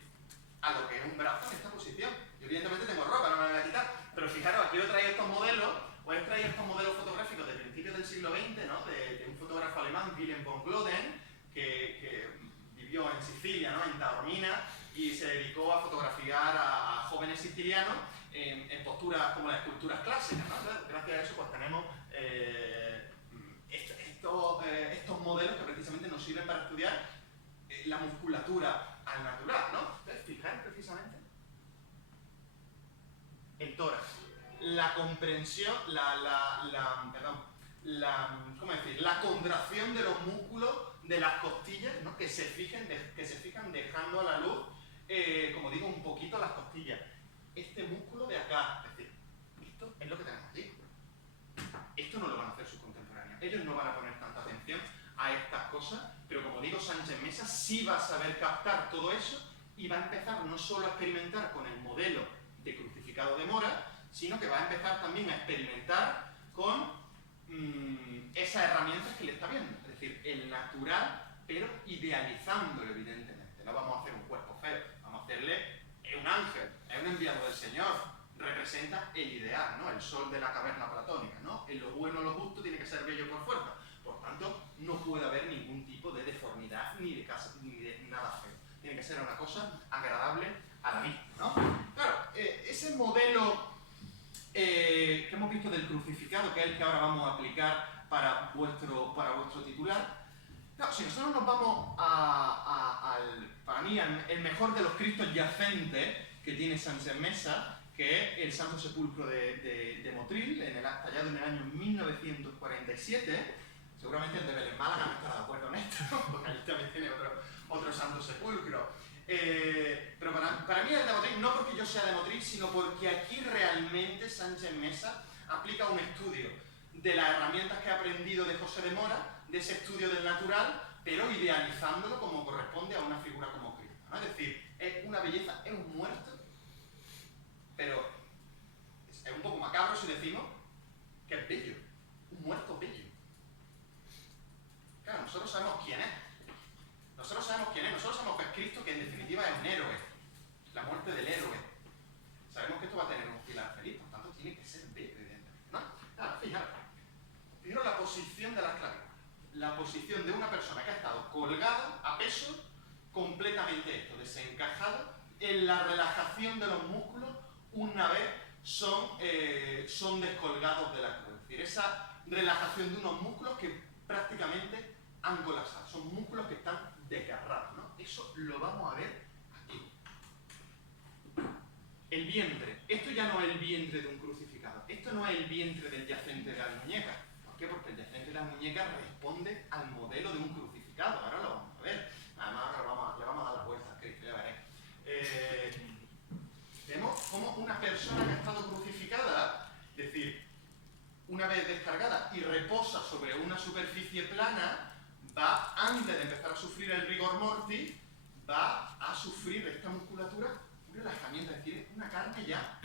a lo que es un brazo en esta posición. Yo evidentemente tengo ropa, no me la voy a quitar, pero fijaros, aquí os he traído estos modelos, fotográficos de principios del siglo XX, ¿no? De un fotógrafo alemán, Willem von Gloden, que vivió en Sicilia, ¿no? En Taormina, y se dedicó a fotografiar a jóvenes sicilianos en posturas como las esculturas clásicas, ¿no? Entonces, gracias a eso pues tenemos estos modelos que precisamente nos sirven para estudiar la musculatura al natural, ¿no? Entonces, fijaros precisamente el tórax, la comprensión, ¿cómo decir? La contracción de los músculos de las costillas, ¿no? que se fijan dejando a la luz, como digo, un poquito las costillas. Este músculo de acá, es decir, esto es lo que tenemos aquí. Esto no lo van a hacer sus contemporáneos. Ellos no van a poner tanta atención a estas cosas, pero como digo, Sánchez Mesa sí va a saber captar todo eso y va a empezar no solo a experimentar con el modelo de crucificado de Mora, sino que va a empezar también a experimentar con esas herramientas que le está viendo. Es decir, el natural, pero idealizándolo, evidentemente. No vamos a hacer un cuerpo feo, vamos a hacerle un ángel, es un enviado del Señor. Representa el ideal, ¿no? El sol de la caverna platónica, ¿no? En lo bueno, lo justo, tiene que ser bello por fuerza. Por tanto, no puede haber ningún tipo de deformidad ni de nada feo. Tiene que ser una cosa agradable a la vista, ¿no? Claro, ese modelo que hemos visto del crucificado, que es el que ahora vamos a aplicar para vuestro titular. Claro, si nosotros nos vamos para mí, el mejor de los Cristos yacentes que tiene Sánchez Mesa, que es el Santo Sepulcro de Motril, tallado en el año 1947. Seguramente el de Belén Málaga no estará de acuerdo en esto, ¿no? Porque ahí también tiene otro Santo Sepulcro. Pero para mí el de Motril, no porque yo sea de Motril, sino porque aquí realmente Sánchez Mesa aplica un estudio de las herramientas que ha aprendido de José de Mora, de ese estudio del natural, pero idealizándolo como corresponde a una figura como Cristo, ¿no? Es decir, es una belleza, es un muerto, pero es un poco macabro si decimos que es bello, un muerto bello. Claro, nosotros sabemos quién es. Nosotros sabemos que es Cristo, que en definitiva es un héroe, la muerte del héroe. Sabemos que esto va a tener un final feliz, por tanto tiene que ser bello, evidentemente, ¿no? Claro, fijaros la posición de la esclavitud. La posición de una persona que ha estado colgada a peso, completamente desencajada, en la relajación de los músculos una vez son descolgados de la cruz. Es decir, esa relajación de unos músculos que prácticamente han colapsado. Son músculos que están desgarrados, ¿no? Eso lo vamos a ver aquí. El vientre. Esto ya no es el vientre de un crucificado. Esto no es el vientre del yacente de la muñeca. ¿Por qué? Porque el yacente de la muñeca responde al modelo de un crucificado. Ahora lo vamos a ver. Además, ahora le vamos a dar la vuelta a Cristo, ya veréis. Vemos cómo una persona que ha estado crucificada, es decir, una vez descargada y reposa sobre una superficie plana, va, antes de empezar a sufrir el rigor mortis, va a sufrir esta musculatura, un relajamiento, es decir, es una carne ya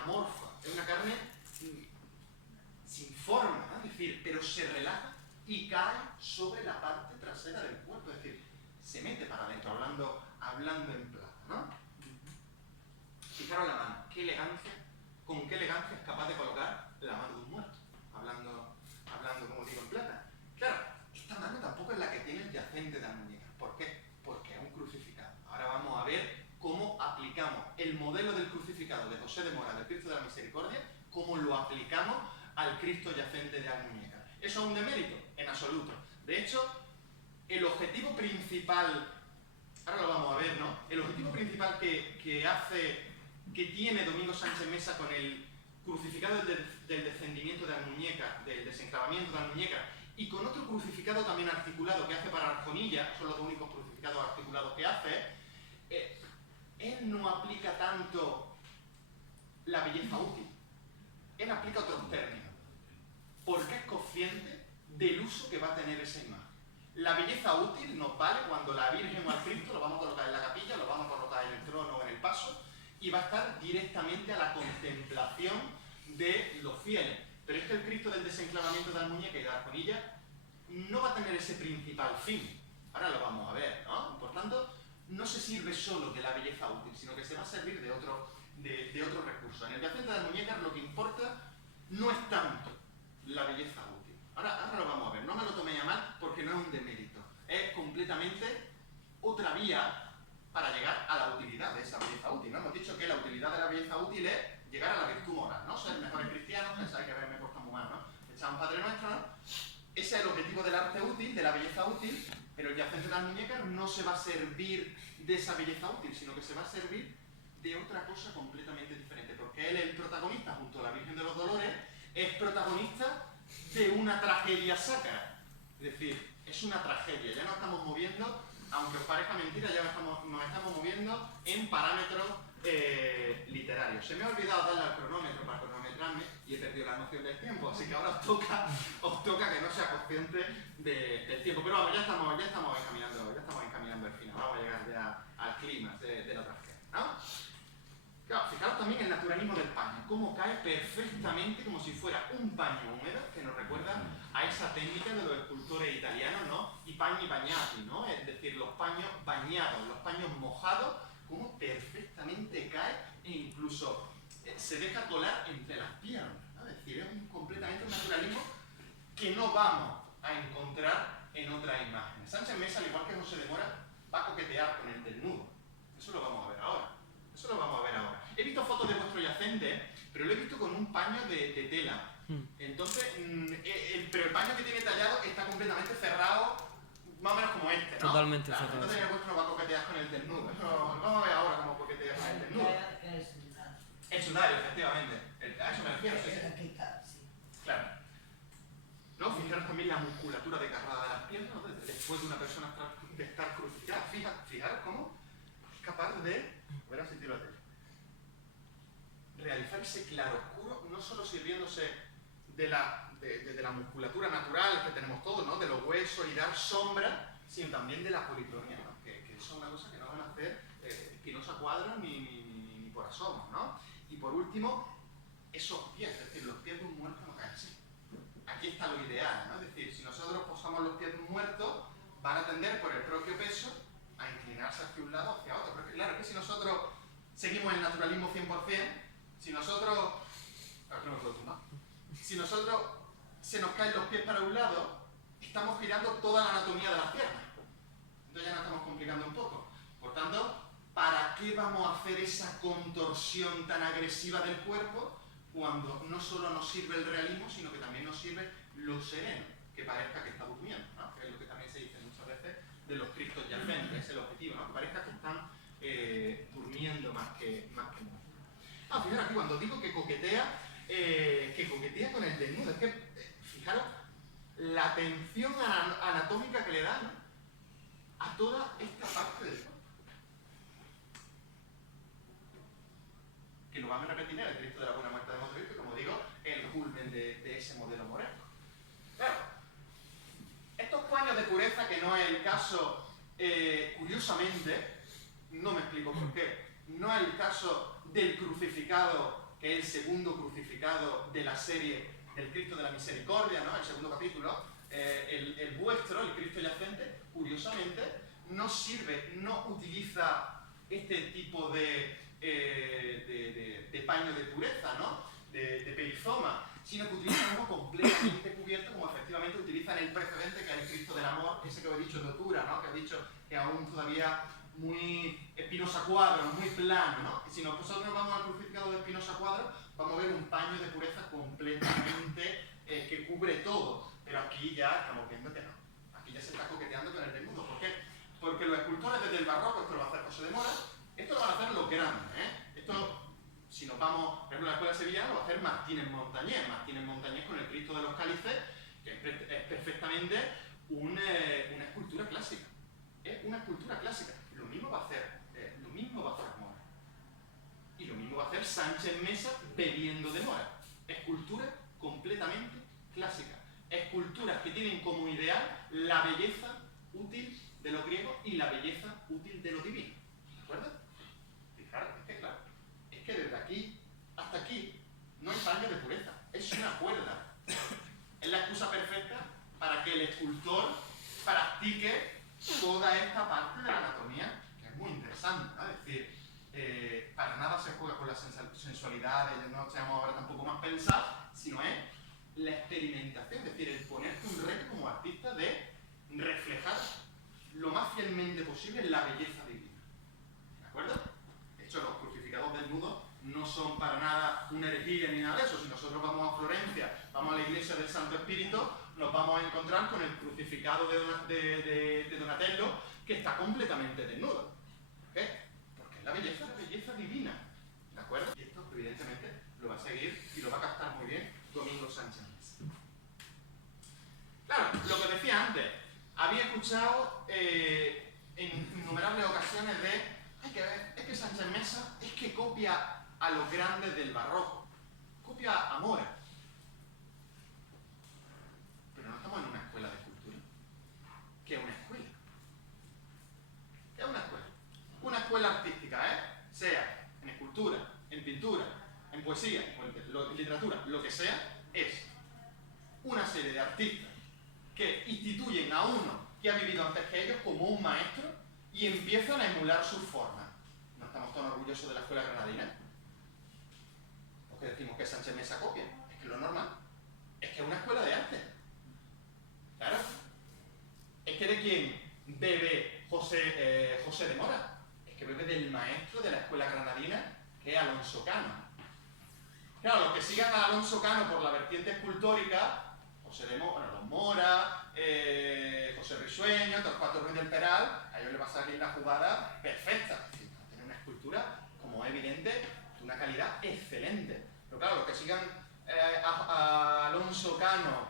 amorfa, es una carne sin forma, ¿no? Es decir, pero se relaja y cae sobre la parte trasera del cuerpo, es decir, se mete para adentro, hablando en plata, ¿no? Fijaros la mano, qué elegancia, con qué elegancia es capaz de colocar la mano de un muerto, hablando como digo en plata. Claro, esta mano tampoco es la que tiene el yacente de la muñeca. ¿Por qué? Porque es un crucificado. Ahora vamos a ver cómo aplicamos el modelo del crucificado de José de Mora, del Cristo de la Misericordia, cómo lo aplicamos al Cristo yacente de la muñeca. ¿Eso es un demérito? En absoluto. De hecho, el objetivo principal, ahora lo vamos a ver, ¿no? El objetivo principal que tiene Domingo Sánchez Mesa con el crucificado del descendimiento de la muñeca, del desenclavamiento de la muñeca, y con otro crucificado también articulado que hace para Arjonilla, son los dos únicos crucificados articulados que hace, él no aplica tanto la belleza útil, él aplica otros términos, porque es consciente del uso que va a tener esa imagen. La belleza útil nos vale cuando la Virgen o al Cristo lo vamos a colocar en la capilla, lo vamos a colocar en el trono o en el paso, y va a estar directamente a la contemplación de los fieles. Pero es que el Cristo del desenclavamiento de la muñeca y de la arjonilla no va a tener ese principal fin. Ahora lo vamos a ver, ¿no? Por tanto, no se sirve solo de la belleza útil, sino que se va a servir de otro recurso. En el yacente de la muñeca lo que importa no es tanto la belleza útil. Ahora lo vamos a ver, no me lo toméis a mal porque no es un demérito. Es completamente otra vía para llegar a la utilidad de esa belleza útil, ¿no? Hemos dicho que la utilidad de la belleza útil es llegar a la virtud moral, ¿no? Ser mejores cristianos, pensáis que haberme puesto muy mal, ¿no? Echar un Padre Nuestro, ¿no? Ese es el objetivo del arte útil, de la belleza útil, pero el yacente de las muñecas no se va a servir de esa belleza útil, sino que se va a servir de otra cosa completamente diferente, porque él es el protagonista, junto a la Virgen de los Dolores, es protagonista de una tragedia sacra. Es decir, es una tragedia, ya nos estamos moviendo, aunque os parezca mentira, ya nos estamos moviendo en parámetros literarios. Se me ha olvidado darle al cronómetro para cronometrarme y he perdido la noción del tiempo, así que ahora os toca que no sea consciente del tiempo. Pero vamos, ya estamos encaminando al final, vamos a llegar ya al clímax de la tragedia, ¿no? Claro, fijaros también el naturalismo del paño, cómo cae perfectamente como si fuera un paño húmedo, que nos recuerda a esa técnica de los escultores italianos, ¿no? I panni bagnati, ¿no? Es decir, los paños bañados, los paños mojados, cómo perfectamente cae e incluso se deja colar entre las piernas, ¿no? Es decir, es completamente un naturalismo que no vamos a encontrar en otras imágenes. Sánchez Mesa, al igual que José de Mora, va a coquetear con el desnudo. Eso lo vamos a ver ahora. Eso lo vamos a ver ahora. He visto fotos de vuestro yacente, pero lo he visto con un paño de tela. Entonces, pero el paño que tiene tallado está completamente cerrado, más o menos como este, ¿no? Totalmente cerrado. Entonces el vuestro no va a coquetear con el desnudo. Vamos a ver ahora cómo coquetea con el desnudo. El sudario, efectivamente. A eso me refiero. ¿Sí? Claro. ¿No? Fijaros también la musculatura desgarrada de las piernas, ¿no? Después de una persona de estar crucificada. Fijaros cómo es capaz de... Verás si tiro a tele. Realizar ese claroscuro, no solo sirviéndose de la musculatura natural que tenemos todos, ¿no? De los huesos y dar sombra, sino también de la policromía, ¿no? Que eso es una cosa que no van a hacer Espinosa Cuadros ni por asomo, ¿no? Y por último, esos pies, es decir, los pies de un muerto no caen así. Aquí está lo ideal, ¿no? Es decir, si nosotros posamos los pies de un muerto, van a tender por el propio peso a inclinarse hacia un lado o hacia otro. Pero claro, es que si nosotros seguimos el naturalismo 100%, si nosotros... No me puedo tumbar. Si nosotros se nos caen los pies para un lado, estamos girando toda la anatomía de las piernas. Entonces ya nos estamos complicando un poco. Por tanto, ¿para qué vamos a hacer esa contorsión tan agresiva del cuerpo cuando no solo nos sirve el realismo, sino que también nos sirve lo sereno, que parezca que está durmiendo, ¿no? Que es lo que también se dice muchas veces de los cristos yacentes, es el objetivo, ¿no? Que parezca que están durmiendo más que muertos. Fijaros aquí cuando digo que coquetea con el desnudo, es que, fijaros, la tensión anatómica que le da, ¿no? A toda esta parte del cuerpo. Que lo vamos a repetir en el Cristo de la Buena Muerte de Montevideo, que como digo, el culmen de ese modelo moresco. Claro, estos paños de pureza, que no es el caso, curiosamente, no me explico por qué, no es el caso del crucificado, que es el segundo crucificado de la serie del Cristo de la Misericordia, ¿no? El segundo capítulo, el vuestro, el Cristo yacente, curiosamente, no sirve, no utiliza este tipo de paño de pureza, ¿no? De perizoma, sino que utiliza algo completamente cubierto, como efectivamente utilizan el precedente, que es el Cristo del Amor, ese que os he dicho de Otura, ¿no? Que he dicho que aún todavía muy Espinosa Cuadros, muy plano, ¿no? Y si nosotros nos vamos al crucificado de Espinosa Cuadros, vamos a ver un paño de pureza completamente que cubre todo. Pero aquí ya estamos viendo que no. Aquí ya se está coqueteando con el desnudo. ¿Por qué? Porque los escultores desde el barroco, esto lo va a hacer José de Mora, esto lo van a hacer los grandes, ¿eh? Esto, si nos vamos, por ejemplo, a la Escuela Sevillana, lo va a hacer Martínez Montañés. Martínez Montañés con el Cristo de los Cálices, que es perfectamente una escultura clásica. Es una escultura clásica. Lo mismo va a hacer Mora. Y lo mismo va a hacer Sánchez Mesa bebiendo de Mora. Escultura completamente clásica. Esculturas que tienen como ideal la belleza útil de lo griego y la belleza útil de lo divino. ¿De acuerdo? Fijaros, es que claro, es que desde aquí hasta aquí no hay paño de pureza, es una cuerda. Es la excusa perfecta para que el escultor practique toda esta parte de la anatomía, que es muy interesante, ¿no? Es decir, para nada se juega con la sensualidad, no seamos ahora tampoco más pensados, sino es la experimentación, es decir, el ponerte un reto como artista de reflejar lo más fielmente posible la belleza divina. ¿De acuerdo? De hecho, los crucificados desnudos no son para nada una herejía ni nada de eso. Si nosotros vamos a Florencia, vamos a la iglesia del Santo Espíritu, nos vamos a encontrar con el crucificado de Donatello, que está completamente desnudo. ¿Ok? Porque es la belleza divina. ¿De acuerdo? Y esto, evidentemente, lo va a seguir y lo va a captar muy bien Domingo Sánchez. Claro, lo que decía antes, había escuchado en innumerables ocasiones es que Sánchez Mesa es que copia a los grandes del barroco, copia a Mora. Pero no estamos en una escuela de escultura. ¿Qué es una escuela? ¿Qué es una escuela? Una escuela artística, sea en escultura, pintura, en poesía, en literatura, lo que sea, es una serie de artistas que instituyen a uno que ha vivido antes que ellos como un maestro y empiezan a emular sus formas. ¿No estamos tan orgullosos de la escuela granadina? ¿Por qué decimos que Sánchez Mesa copia? Es que es lo normal. Es que es una escuela de arte. Claro. Es que ¿de quién bebe José de Mora? Es que bebe del maestro de la escuela granadina, que es Alonso Cano. Claro, los que sigan a Alonso Cano por la vertiente escultórica, José de Mora, bueno, los Mora, José Risueño, Torcuato Ruiz del Peral, a ellos les va a salir la jugada perfecta. Es decir, van a tener una escultura, como es evidente, de una calidad excelente. Pero claro, los que sigan a Alonso Cano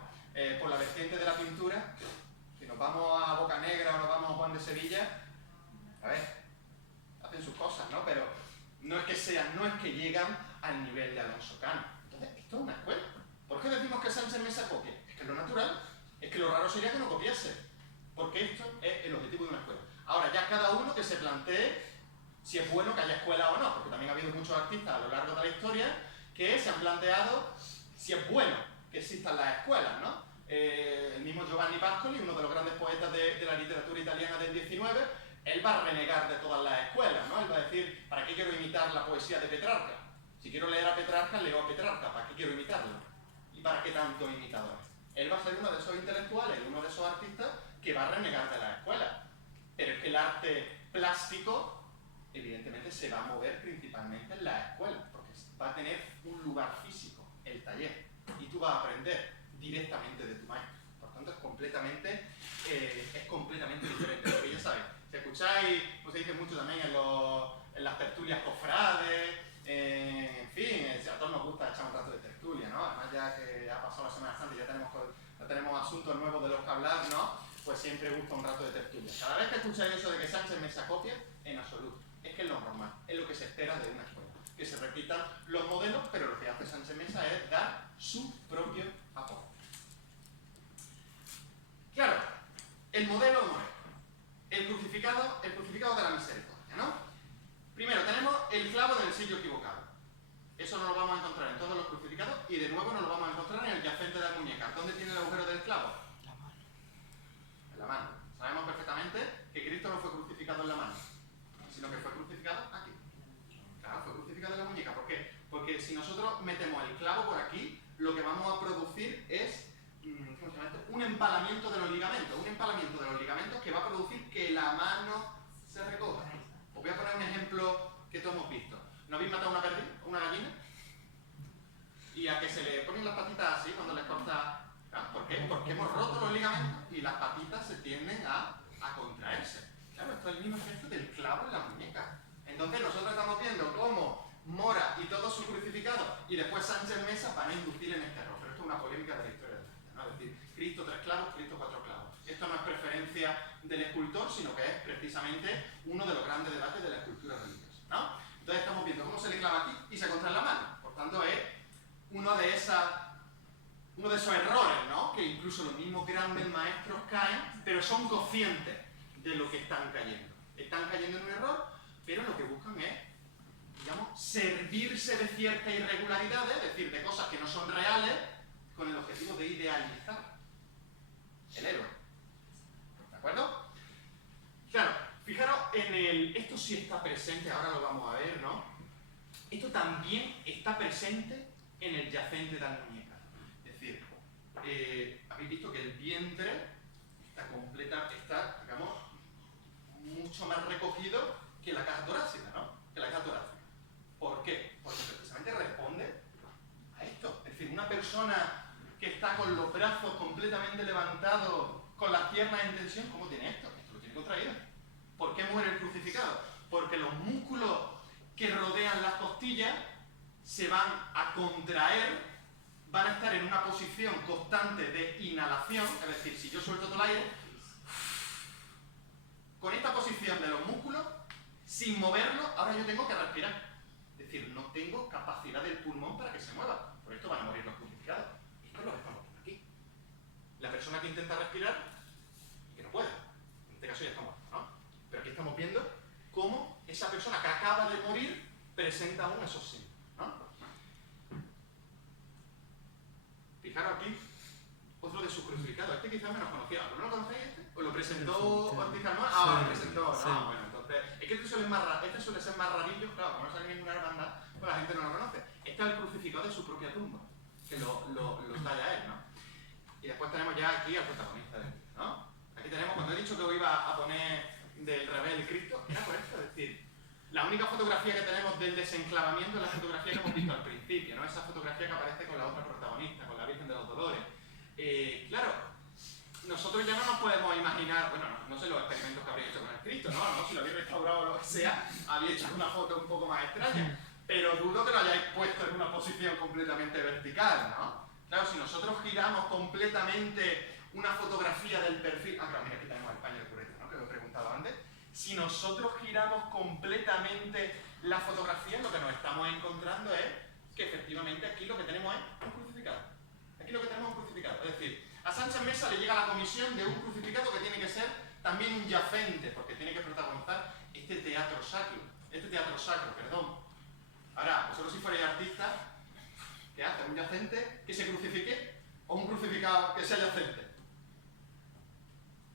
por la vertiente de la pintura, si nos vamos a Bocanegra o nos vamos a Juan de Sevilla, a ver, hacen sus cosas, ¿no? Pero no es que llegan al nivel de Alonso Cano. Entonces, esto es una escuela. ¿Por qué decimos que Sánchez Mesa copia? Es que es lo natural, es que lo raro sería que no copiase, porque esto es el objetivo de una escuela. Ahora, ya cada uno que se plantee si es bueno que haya escuela o no, porque también ha habido muchos artistas a lo largo de la historia que se han planteado si es bueno que existan las escuelas, ¿no? El mismo Giovanni Pascoli, uno de los grandes poetas de la literatura italiana del XIX, él va a renegar de todas las escuelas, ¿no? Él va a decir, ¿para qué quiero imitar la poesía de Petrarca? Si quiero leer a Petrarca, leo a Petrarca, ¿para qué quiero imitarlo? ¿Y para qué tanto imitador? Él va a ser uno de esos intelectuales, uno de esos artistas que va a renegar de la escuela. Pero es que el arte plástico, evidentemente, se va a mover principalmente en la escuela, porque va a tener un lugar físico, el taller, y tú vas a aprender directamente de tu maestro. Por tanto, es completamente diferente. Porque ya sabéis, si escucháis, pues se dice mucho también en las tertulias cofrades, en fin, a todos nos gusta echar un rato de tertulia, ¿no? Además, ya que ha pasado la Semana Santa y ya tenemos asuntos nuevos de los que hablar, ¿no? Pues siempre gusta un rato de tertulia. Cada vez que escucháis eso de que Sánchez Mesa copia, en absoluto. Es que es lo normal, es lo que se espera de una escuela. Que se repitan los modelos, pero lo que hace Sánchez Mesa es dar su propio aporte. Claro, el modelo nuevo. El crucificado de la misericordia, ¿no? Primero, tenemos el clavo en el sitio equivocado. Eso no lo vamos a encontrar en todos los crucificados y de nuevo no lo vamos a encontrar en el yacente de la muñeca. ¿Dónde tiene el agujero del clavo? La mano. En la mano. Sabemos perfectamente que Cristo no fue crucificado en la mano, sino que fue crucificado aquí. Claro, fue crucificado en la muñeca. ¿Por qué? Porque si nosotros metemos el clavo por aquí, lo que vamos a producir es un empalamiento de los ligamentos. Un empalamiento de los ligamentos que va a producir que la mano se recoja. Os voy a poner un ejemplo que todos hemos visto. ¿No habéis matado una gallina? Y a que se le ponen las patitas así cuando les corta. ¿Por qué? Porque hemos roto los ligamentos y las patitas se tienden a contraerse. Claro, esto es el mismo efecto del clavo en la muñeca. Entonces nosotros estamos viendo cómo Mora y todo su crucificado y después Sánchez Mesa van a inducir en este error. Pero esto es una polémica de la historia del arte, ¿no? Es decir, Cristo 3 clavos, Cristo 4 clavos. Esto no es preferencia del escultor, sino que es precisamente uno de los grandes debates de la escultura religiosa, ¿no? Entonces estamos viendo cómo se le clava aquí y se contrae la mano. Por tanto, es uno de esos errores, ¿no? Que incluso los mismos grandes maestros caen, pero son conscientes de lo que están cayendo. Están cayendo en un error, pero lo que buscan es, digamos, servirse de ciertas irregularidades, es decir, de cosas que no son reales, con el objetivo de idealizar el héroe. ¿De acuerdo? Claro, fijaros esto sí está presente, ahora lo vamos a ver, ¿no? Esto también está presente en el yacente de la muñeca. Es decir, habéis visto que el vientre está, digamos, mucho más recogido que la caja torácica, ¿no? Que la caja torácica. ¿Por qué? Porque precisamente responde a esto. Es decir, una persona que está con los brazos completamente levantados, con las piernas en tensión, ¿cómo tiene esto? Esto lo tiene contraído. ¿Por qué muere el crucificado? Porque los músculos que rodean las costillas se van a contraer, van a estar en una posición constante de inhalación, es decir, si yo suelto todo el aire, con esta posición de los músculos, sin moverlo, ahora yo tengo que respirar. Es decir, no tengo capacidad del pulmón para que se mueva. Por esto van a morir los crucificados. Esto es lo que estamos viendo aquí. La persona que intenta respirar y que no puede. En este caso ya está muerto, ¿no? Pero aquí estamos viendo cómo esa persona que acaba de morir presenta aún esos signos, ¿no? de sus crucificados. Este quizás menos conocido. ¿No lo conocéis este? ¿O lo presentó Ortiz Carmona? Ah, lo presentó. Sí. No, bueno, entonces... Es que este suele ser más rarillo, claro, como no sale ninguna hermandad, pues la gente no lo conoce. Este es el crucificado de su propia tumba, que lo talla él, ¿no? Y después tenemos ya aquí al protagonista, ¿no? Aquí tenemos, cuando he dicho que iba a poner del revés el Cristo, era por esto, es decir, la única fotografía que tenemos del desenclavamiento es la fotografía que hemos visto al principio, ¿no? Esa fotografía que aparece con la otra protagonista, con la Virgen de los Dolores. Claro, nosotros ya no nos podemos imaginar, bueno, no sé los experimentos que habría hecho con el Cristo, ¿no? Si lo habéis restaurado o lo que sea, había hecho una foto un poco más extraña, pero dudo que lo hayáis puesto en una posición completamente vertical, ¿no? Claro, si nosotros giramos completamente una fotografía del perfil... Ah, claro, mira, aquí tenemos el paño de currito, ¿no? Que lo he preguntado antes. Si nosotros giramos completamente la fotografía, lo que nos estamos encontrando es que efectivamente aquí lo que tenemos es un crucificado. Aquí lo que tenemos es un crucificado. Es decir, a Sánchez Mesa le llega la comisión de un crucificado que tiene que ser también un yacente, porque tiene que protagonizar este teatro sacro, perdón. Ahora, vosotros si fuerais artistas, ¿qué hace? ¿Un yacente que se crucifique o un crucificado que sea yacente?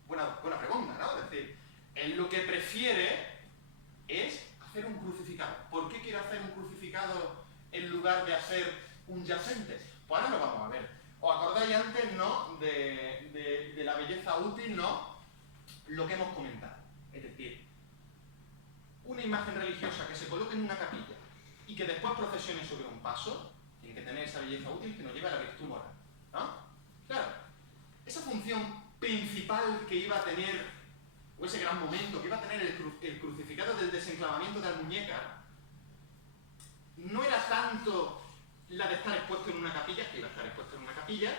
Buena pregunta, ¿no? Es decir, él lo que prefiere es hacer un crucificado. ¿Por qué quiere hacer un crucificado en lugar de hacer un yacente? Pues ahora lo vamos a ver. ¿Os acordáis antes, no? De la belleza útil, ¿no? Lo que hemos comentado. Es decir, una imagen religiosa que se coloque en una capilla y que después procesione sobre un paso, tiene que tener esa belleza útil que nos lleva a la virtud moral, ¿no? Claro, esa función principal que iba a tener, o ese gran momento que iba a tener el crucificado del desenclavamiento de Almuñécar, no era tanto la de estar expuesto en una capilla, que iba a estar expuesto en una capilla,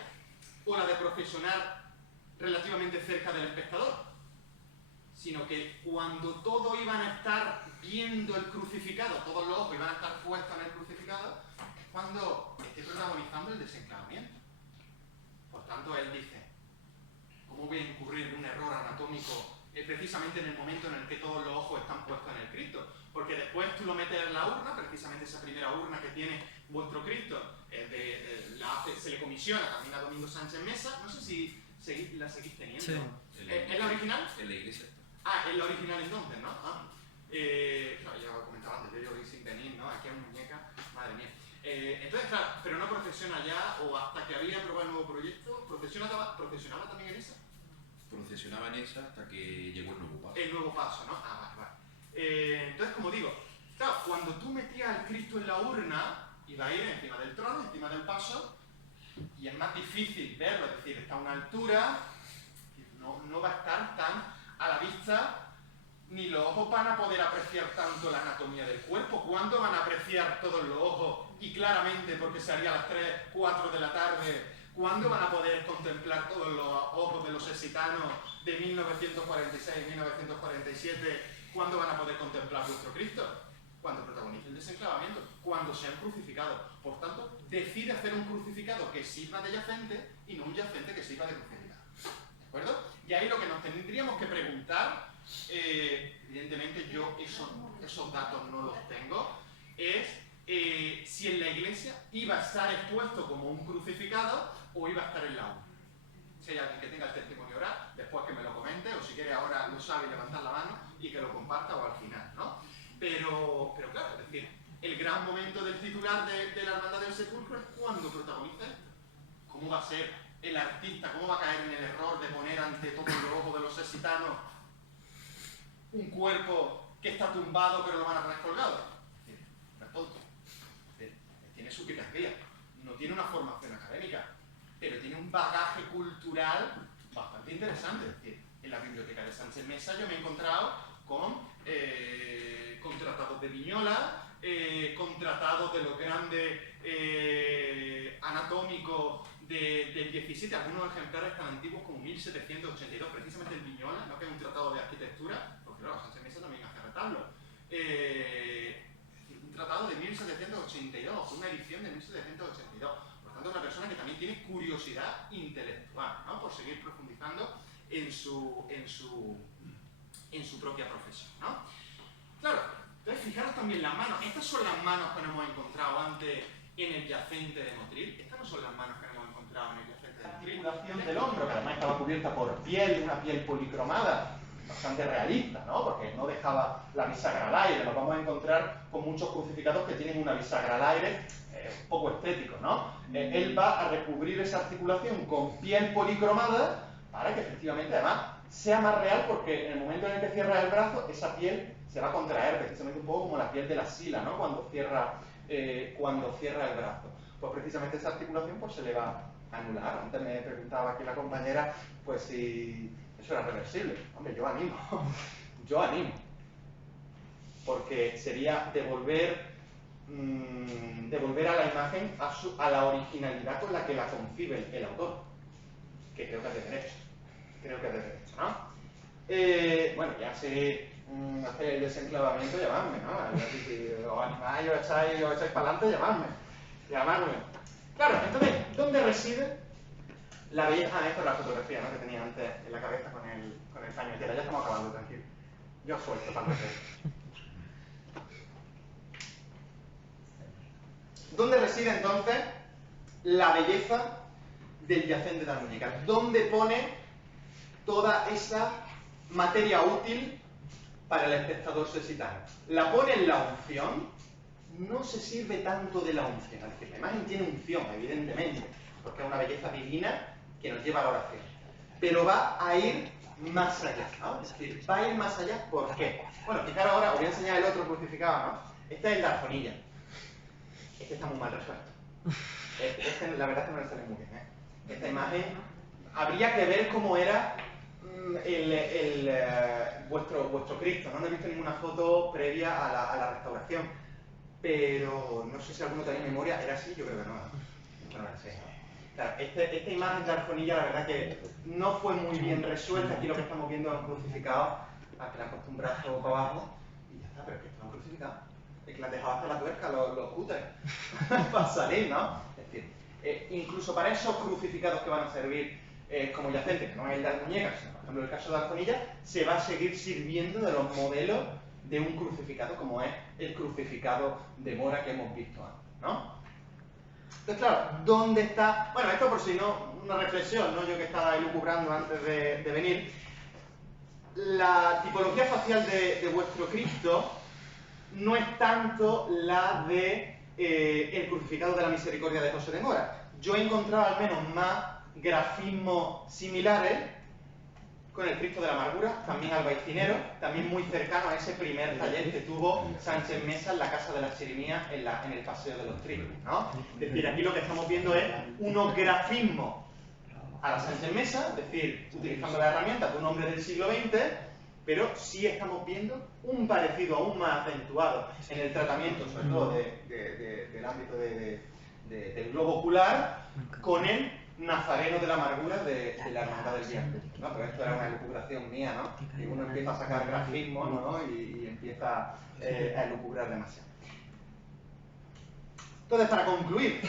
o la de procesionar relativamente cerca del espectador, sino que cuando todos iban a estar viendo el crucificado, todos los ojos iban a estar puestos en el crucificado, es cuando esté protagonizando el desenclavamiento. Por tanto, él dice, ¿cómo voy a incurrir en un error anatómico precisamente en el momento en el que todos los ojos están puestos en el Cristo? Porque después tú lo metes en la urna, precisamente esa primera urna que tiene vuestro Cristo, se le comisiona también a Domingo Sánchez Mesa, no sé si la seguís teniendo. Sí. ¿Es la original? En la iglesia. Ah, es la original entonces, ¿no? Claro, ya lo comentaba antes, yo vi sin venir, ¿no? Aquí hay una muñeca, madre mía. Entonces, claro, pero no procesiona ya, o hasta que había aprobado el nuevo proyecto, ¿procesionaba también en esa? Procesionaba en esa hasta que llegó el nuevo paso. El nuevo paso, ¿no? Ah, vale. Entonces, como digo, claro, cuando tú metías al Cristo en la urna, iba a ir encima del trono, encima del paso, y es más difícil verlo, es decir, está a una altura, no va a estar tan a la vista, ni los ojos van a poder apreciar tanto la anatomía del cuerpo. ¿Cuándo van a apreciar todos los ojos? Y claramente, porque se haría a las 3, 4 de la tarde, ¿cuándo van a poder contemplar todos los ojos de los exitanos de 1946, 1947? ¿Cuándo van a poder contemplar vuestro Cristo? Cuando protagonice el desenclavamiento, cuando sean crucificados. Por tanto, decide hacer un crucificado que sirva de yacente y no un yacente que sirva de crucificado. ¿De acuerdo? Y ahí lo que nos tendríamos que preguntar, evidentemente yo esos datos no los tengo, es si en la iglesia iba a estar expuesto como un crucificado o iba a estar en la urna. Si hay alguien que tenga el testimonio oral, después que me lo comente, o si quiere ahora lo sabe levantar la mano y que lo comparta o al final, ¿no? Pero claro, es decir, el gran momento del titular de la Hermandad del Sepulcro es cuando protagoniza esto. ¿Cómo va a ser el artista, cómo va a caer en el error de poner ante todos los ojos de los exitanos un cuerpo que está tumbado pero lo van a poner colgado? Es decir, no es tonto. Es decir, tiene su picardía, no tiene una formación académica, pero tiene un bagaje cultural bastante interesante. Es decir, en la biblioteca de Sánchez Mesa yo me he encontrado con tratados de Viñola, con tratados de los grandes anatómicos del 17, algunos ejemplares tan antiguos como 1782, precisamente el Viñola, ¿no? Que es un tratado de arquitectura, porque claro, Sánchez Mesa también hace retablos. Un tratado de 1782, una edición de 1782. Por tanto, una persona que también tiene curiosidad intelectual, ¿no? Por seguir profundizando en su propia profesión, ¿no? Claro, entonces fijaros también las manos. Estas son las manos que nos hemos encontrado antes en el yacente de Motril. Estas no son las manos que hemos encontrado en el yacente de Motril. La articulación del hombro, que además estaba cubierta por piel, una piel policromada, bastante realista, ¿no? Porque no dejaba la bisagra al aire. Lo vamos a encontrar con muchos crucificados que tienen una bisagra al aire, un poco estético, ¿no? Él va a recubrir esa articulación con piel policromada para que efectivamente, además, sea más real, porque en el momento en el que cierra el brazo, esa piel se va a contraer, precisamente un poco como la piel de la sila, ¿no? Cuando cierra el brazo. Pues precisamente esa articulación pues, se le va a anular. Antes me preguntaba aquí la compañera, pues si eso era reversible. Hombre, yo animo. Yo animo. Porque sería devolver a la imagen a la originalidad con la que la concibe el autor. Que creo que es de derecho. Creo que es de derecho, ¿no? Bueno, ya sé hacer el desenclavamiento, llamadme, ¿no? Si os animáis, os echáis para adelante, llamadme. Claro, entonces, ¿dónde reside la belleza? Esto es la fotografía, ¿no? Que tenía antes en la cabeza con el paño de tela. Ya estamos acabando, tranquilo. Yo suelto para el ¿Dónde reside entonces la belleza del yacente de Almuñécar? ¿Dónde pone toda esa materia útil para el espectador sexitano? ¿La pone en la unción? No se sirve tanto de la unción. Es decir, la imagen tiene unción, evidentemente, porque es una belleza divina que nos lleva a la oración. Pero va a ir más allá, ¿no? Es decir, va a ir más allá, ¿por qué? Bueno, fijaros ahora, os voy a enseñar el otro crucificado, ¿no? Este es el de Arjonilla. Este está muy mal resuelto. Este, la verdad es que no le sale muy bien, ¿eh? Esta imagen, habría que ver cómo era vuestro Cristo, ¿no? No he visto ninguna foto previa a la restauración, pero no sé si alguno tenéis memoria. ¿Era así? Yo creo que no. No era así, ¿no? Claro, esta imagen de Arjonilla, la verdad que no fue muy bien resuelta. Aquí lo que estamos viendo es un crucificado al que le han puesto un brazo para abajo y ya está, pero es que esto es un crucificado. Es que le han dejado hacer la tuerca, los cutres, para salir, ¿no? Es decir, incluso para esos crucificados que van a servir como yacente, que no es el de Almuñécar, sino por ejemplo el caso de Arjonilla, se va a seguir sirviendo de los modelos de un crucificado como es el crucificado de Mora que hemos visto antes, ¿no? Entonces, claro, ¿dónde está? Bueno, esto por si no, una reflexión, ¿no? Yo que estaba elucubrando antes de venir. La tipología facial de vuestro Cristo no es tanto la de el crucificado de la misericordia de José de Mora. Yo he encontrado al menos más grafismos similares con el Cristo de la Amargura, también albaicinero, también muy cercano a ese primer taller que tuvo Sánchez Mesa en la Casa de las Chirimías en el Paseo de los Trigos, ¿no? Es decir, aquí lo que estamos viendo es unos grafismos a la Sánchez Mesa, es decir, utilizando la herramienta de un hombre del siglo XX, pero sí estamos viendo un parecido aún más acentuado en el tratamiento, sobre todo del ámbito del globo ocular, con el Nazareno de la Amargura de la Hermandad del Bien, ¿no? Pero esto era una elucubración mía, ¿no? Y uno empieza a sacar grafismos, ¿no? Y empieza a elucubrar demasiado. Entonces, para concluir,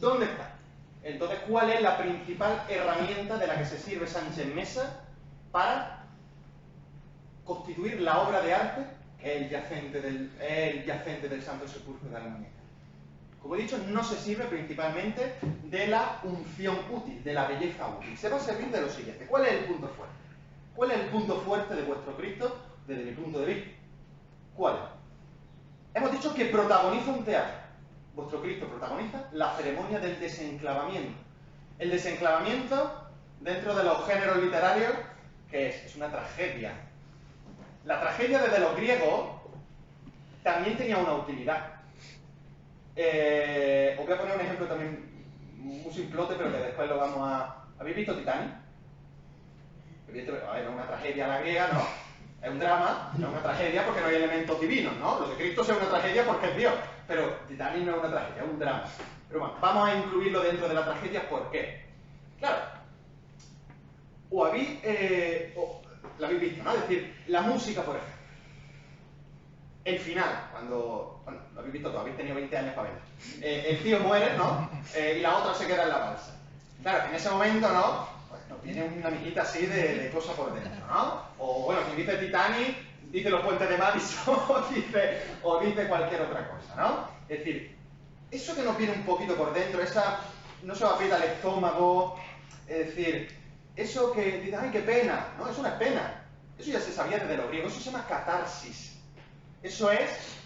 ¿dónde está? Entonces, ¿cuál es la principal herramienta de la que se sirve Sánchez Mesa para constituir la obra de arte que es el yacente del Santo Sepulcro de Almuñécar? Como he dicho, no se sirve principalmente de la unción útil, de la belleza útil. Se va a servir de lo siguiente. ¿Cuál es el punto fuerte? ¿Cuál es el punto fuerte de vuestro Cristo desde mi punto de vista? ¿Cuál es? Hemos dicho que protagoniza un teatro. Vuestro Cristo protagoniza la ceremonia del desenclavamiento. El desenclavamiento, dentro de los géneros literarios, ¿qué es? Es una tragedia. La tragedia desde los griegos también tenía una utilidad. Os voy a poner un ejemplo también muy simplote, pero que después lo vamos a... ¿Habéis visto Titanic? Es una tragedia a la griega, ¿no? Es un drama, no es una tragedia porque no hay elementos divinos, ¿no? Lo de Cristo es una tragedia porque es Dios, pero Titanic no es una tragedia, es un drama. Pero bueno, vamos a incluirlo dentro de la tragedia, ¿por qué? Claro, lo habéis visto, ¿no? Es decir, la música, por ejemplo. El final, cuando... Bueno, lo habéis visto todo, habéis tenido 20 años para verlo. El tío muere, ¿no? Y la otra se queda en la balsa. Claro, en ese momento, ¿no? Pues nos viene una amiguita así de cosa por dentro, ¿no? O bueno, si dice Titanic, dice los puentes de Madison, o dice cualquier otra cosa, ¿no? Es decir, eso que nos viene un poquito por dentro, esa, no se va a aprieta el estómago, es decir, eso que dices, ¡ay, qué pena! No, eso no es pena. Eso ya se sabía desde los griegos, eso se llama catarsis. Eso es,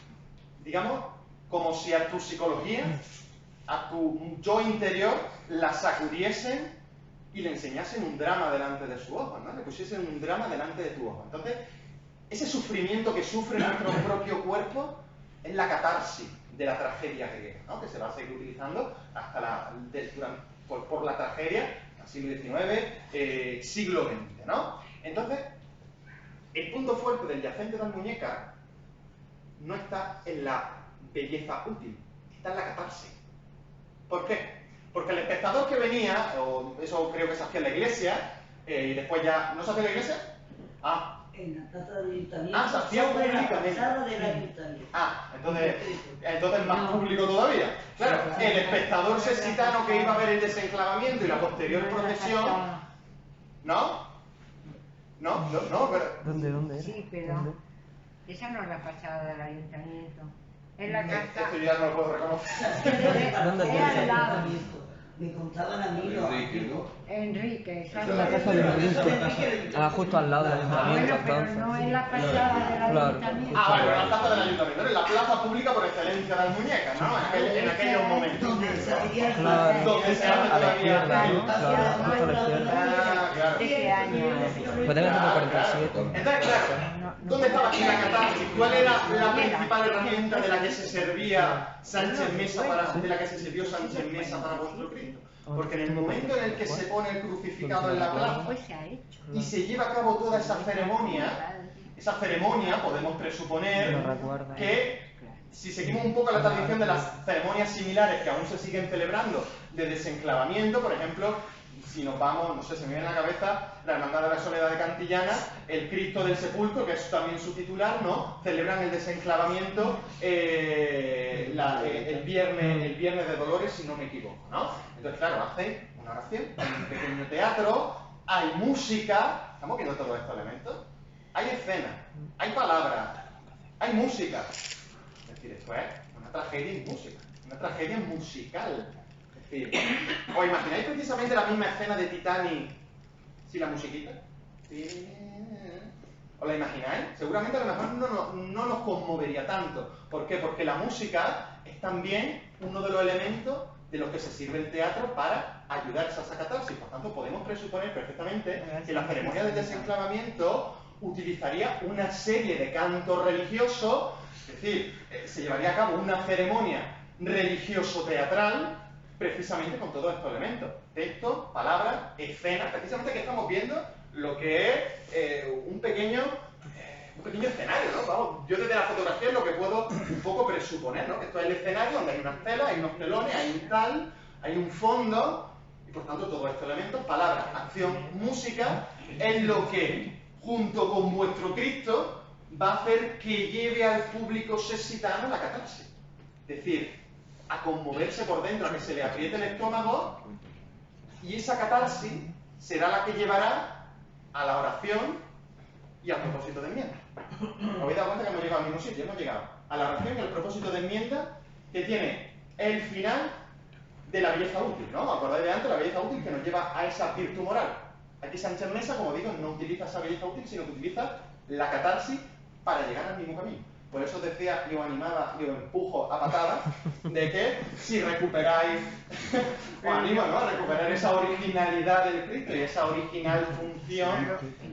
digamos, como si a tu psicología, a tu yo interior, la sacudiesen y le enseñasen un drama delante de sus ojos, ¿no? Le pusiesen un drama delante de tu ojo. Entonces, ese sufrimiento que sufre nuestro propio cuerpo es la catarsis de la tragedia griega, ¿no? Que se va a seguir utilizando hasta por la tragedia, siglo XIX, siglo XX, ¿no? Entonces, el punto fuerte del yacente de Almuñécar no está en la belleza útil, está en la catarsis. ¿Por qué? Porque el espectador que venía, o eso creo que se hacía en la iglesia, y después ya... ¿No se hacía en la iglesia? Ah. En la plaza del ayuntamiento. Ah, se hacía públicamente. Del ayuntamiento. Ah, entonces más público todavía. Claro, el espectador sexitano que iba a ver el desenclavamiento y la posterior procesión... ¿No? No, pero... ¿Dónde? Sí, pero esa no es la fachada del ayuntamiento. Es la casa... Esto ya no lo puedo reconocer. ¿Dónde? Es al lado. Me contaban a mí los antiguos. Enrique, Es la casa de Enrique. Ah, justo al lado del ayuntamiento. Bueno, pero no es la fachada del Claro. ayuntamiento. Ah, vale, la plaza del ayuntamiento, es la plaza pública por excelencia de Almuñécar, ¿no? En aquellos momentos. Donde se hacía Claro. Donde se hace A la todavía... izquierda, ¿no? Claro, justo a la izquierda. Ah, claro. ¿De qué año? Pues debe ser del 47. Entonces, claro, ¿dónde estaba aquí la catarsis? ¿Cuál era la principal herramienta de la que se servía Sánchez Mesa de la que se sirvió Sánchez Mesa para vuestro Cristo? Porque en el momento en el que se pone el crucificado en la plaza Pues se ha hecho. y se lleva a cabo toda esa ceremonia podemos presuponer No recuerdo. que si seguimos un poco la tradición de las ceremonias similares que aún se siguen celebrando de desenclavamiento, por ejemplo, si nos vamos, no sé, se me viene a la cabeza la Hermandad de la Soledad de Cantillana, el Cristo del Sepulcro, que es también su titular, ¿no? Celebran el desenclavamiento el viernes de Dolores, si no me equivoco, ¿no? Entonces, claro, hacen una oración, hay un pequeño teatro, hay música, estamos viendo todos estos elementos, hay escena, hay palabras, hay música. Es decir, esto es una tragedia en música, una tragedia musical. Es decir, ¿os imagináis precisamente la misma escena de Titanic sin la musiquita? ¿Os la imagináis? Seguramente a lo mejor no nos conmovería tanto. ¿Por qué? Porque la música es también uno de los elementos de los que se sirve el teatro para ayudar a esa catarsis. Por tanto, podemos presuponer perfectamente que la ceremonia del desenclavamiento utilizaría una serie de cantos religiosos, es decir, se llevaría a cabo una ceremonia religioso-teatral precisamente con todos estos elementos. Texto, palabras, escenas, precisamente que estamos viendo lo que es un pequeño escenario, ¿no? Vamos, yo desde la fotografía es lo que puedo un poco presuponer, ¿no? Que esto es el escenario donde hay unas telas, hay unos telones, hay un tal, hay un fondo, y por tanto todos estos elementos, palabras, acción, música, es lo que, junto con vuestro Cristo, va a hacer que lleve al público sexitano la catarsis. Es decir, a conmoverse por dentro, a que se le apriete el estómago, y esa catarsis será la que llevará a la oración y al propósito de enmienda. ¿Os habéis dado cuenta que hemos llegado al mismo sitio? Hemos llegado a la oración y al propósito de enmienda, que tiene el final de la belleza útil, ¿no? ¿Os acordáis de antes? La belleza útil que nos lleva a esa virtud moral. Aquí Sánchez Mesa, como digo, no utiliza esa belleza útil, sino que utiliza la catarsis para llegar al mismo camino. Por eso os decía y os animaba y os empujo a patadas de que si recuperáis, os animo, ¿no? A recuperar esa originalidad del Cristo y esa original función,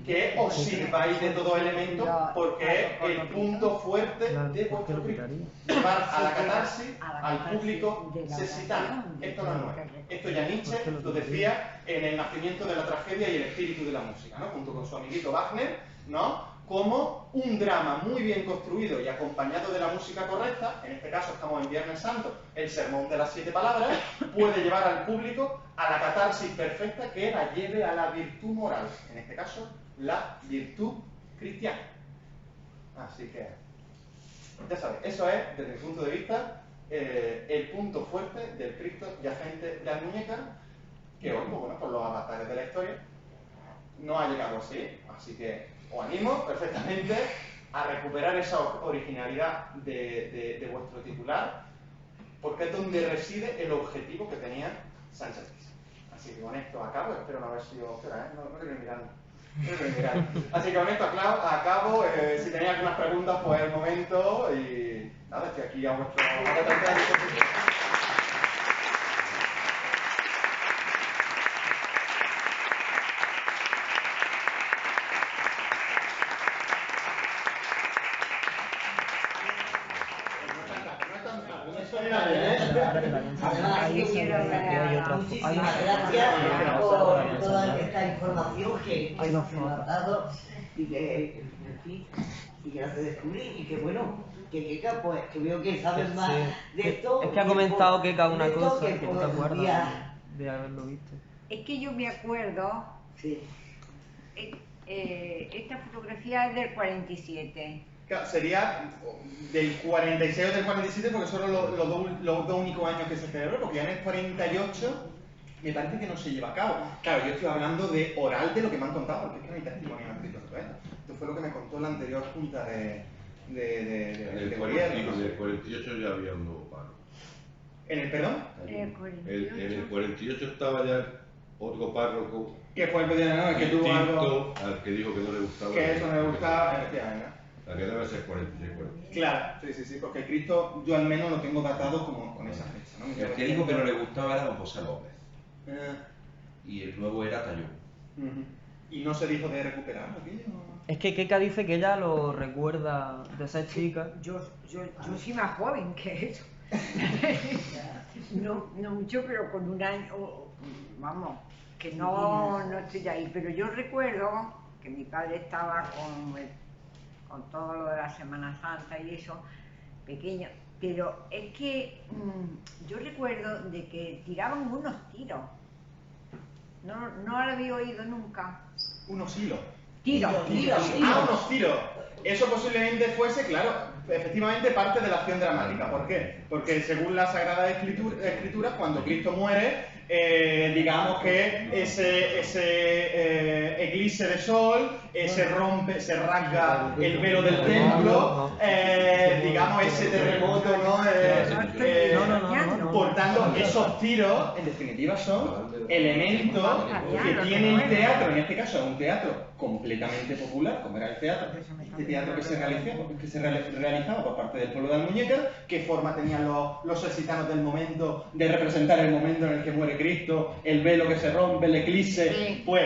que os sirváis de todo elemento, porque es el punto fuerte de vuestro Cristo. Llevar a la catarsis al público sexitano. Esto no es nuevo. Esto ya Nietzsche lo decía en El nacimiento de la tragedia y el espíritu de la música, ¿no? Junto con su amiguito Wagner, ¿no? Como un drama muy bien construido y acompañado de la música correcta, en este caso estamos en Viernes Santo, el sermón de las 7 palabras, puede llevar al público a la catarsis perfecta que la lleve a la virtud moral, en este caso, la virtud cristiana. Así que, ya sabéis, eso es, desde mi punto de vista, el punto fuerte del Cristo yacente de Almuñécar, que hoy, pues bueno, por los avatares de la historia, no ha llegado así que os animo perfectamente a recuperar esa originalidad de vuestro titular porque es donde reside el objetivo que tenía Sánchez Pizjuán. Así que con esto acabo, espero no haber sido... Espera, no quiero mirar. Así que con esto acabo. Si tenéis algunas preguntas, pues el momento. Y nada, estoy aquí a vuestra disposición. Muchísimas gracias por toda esta información que nos ha dado y que, en fin, y que hace descubrir y que bueno, que Keka, pues que veo que sabes más de esto. Es que ha comentado Keka una cosa que no te podía... acuerdas de haberlo visto. Es que yo me acuerdo, Sí. esta fotografía es del 47. Claro, sería del 46 o del 47 porque son los dos únicos años que se celebró, porque ya en el 48 me parece que no se lleva a cabo. Claro, yo estoy hablando de oral de lo que me han contado, porque es que no hay testimonio escrito sobre esto. Esto fue lo que me contó la anterior junta de gobierno. En el 48 ya había un nuevo paro. ¿En el perdón? En el 48 estaba ya otro párroco. Que fue el que tuvo algo. Al que dijo que no le gustaba. Que eso no le gustaba, efectivamente. La que debe ser 46. Claro, sí, porque el Cristo yo al menos lo tengo datado como con esa fecha, ¿no? El que dijo que no le gustaba era don José López. Eh, Y el nuevo era Tallón. ¿Y no se dijo de recuperarlo aquello? Es que Keka dice que ella lo recuerda de ser chica. Yo soy más joven que eso. No mucho, pero con un año, vamos, que no estoy ahí. Pero yo recuerdo que mi padre estaba con todo lo de la Semana Santa y eso, pequeño. Pero es que yo recuerdo de que tiraban unos tiros. No lo había oído nunca. Unos hilos. Tiros. Ah, unos tiros. Eso posiblemente fuese, claro, efectivamente parte de la acción dramática. ¿Por qué? Porque según la Sagrada Escritura, cuando Cristo muere, digamos que ese eclipse de sol, se rasga el velo del templo, digamos ese terremoto, ¿no? Por tanto, esos tiros, en definitiva, son elementos que tiene el teatro, en este caso es un teatro completamente popular, como era el teatro, este teatro que se realizaba por parte del pueblo de Almuñécar, qué forma tenían los occitanos del momento de representar el momento en el que muere Cristo, el velo que se rompe, el eclipse, pues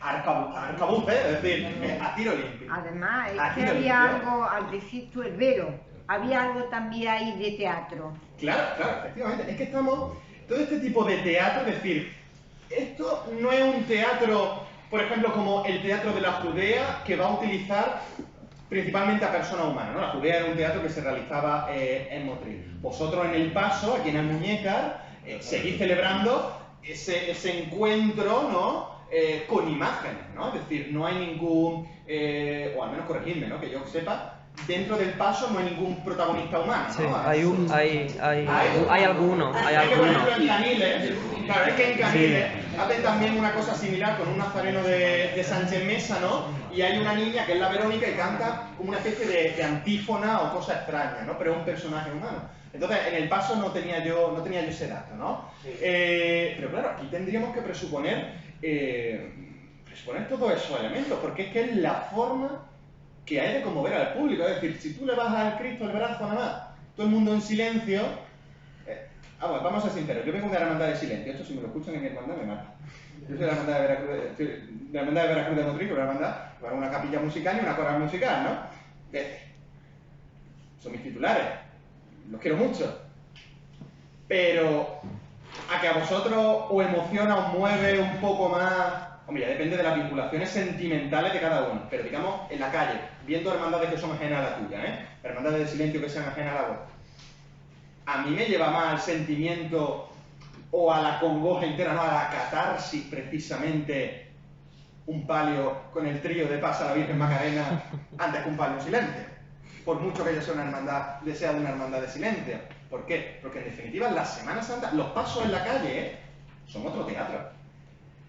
arcabuz, es decir, a tiro limpio. Además, es que había algo, al decir tú el velo, había algo también ahí de teatro. Claro, efectivamente, es que estamos, todo este tipo de teatro, es decir, esto no es un teatro, por ejemplo, como el teatro de la Judea, que va a utilizar principalmente a personas humanas, ¿no? La Judea era un teatro que se realizaba en Motril. Vosotros en El Paso, aquí en Almuñécar, seguís celebrando ese encuentro, ¿no? Con imágenes, ¿no? Es decir, no hay ningún, o al menos corregidme, ¿no? Que yo sepa, dentro del Paso no hay ningún protagonista humano, ¿no? Sí, hay algunos. Es que, por ejemplo, en Caniles, claro, es que en Caniles hacen también una cosa similar con un nazareno de Sánchez Mesa, ¿no? Y hay una niña que es la Verónica y canta como una especie de antífona o cosa extraña, ¿no? Pero es un personaje humano. Entonces, en El Paso no tenía yo ese dato, ¿no? Sí. Pero claro, aquí tendríamos que presuponer todos esos elementos, porque es que es la forma que hay de conmover al público. Es decir, si tú le vas al Cristo el brazo nada más, todo el mundo en silencio... vamos a ser sinceros, yo vengo de la hermandad de silencio, esto si me lo escuchan en mi hermandad me mata. Yo soy de la hermandad de Veracruz de Motril, una hermandad, una capilla musical y una coral musical, ¿no? Son mis titulares, los quiero mucho. Pero a que a vosotros os emociona, os mueve un poco más... Hombre, ya depende de las vinculaciones sentimentales de cada uno, pero digamos en la calle, viendo hermandades que son ajenas a la tuya, hermandades de silencio que sean ajenas a la vuestra. A mí me lleva más al sentimiento o a la congoja interna, no a la catarsis precisamente, un palio con el trío de Pasa la Virgen Macarena antes que un palio silencio. Por mucho que yo sea de una hermandad de silencio. ¿Por qué? Porque en definitiva en la Semana Santa, los pasos en la calle son otro teatro.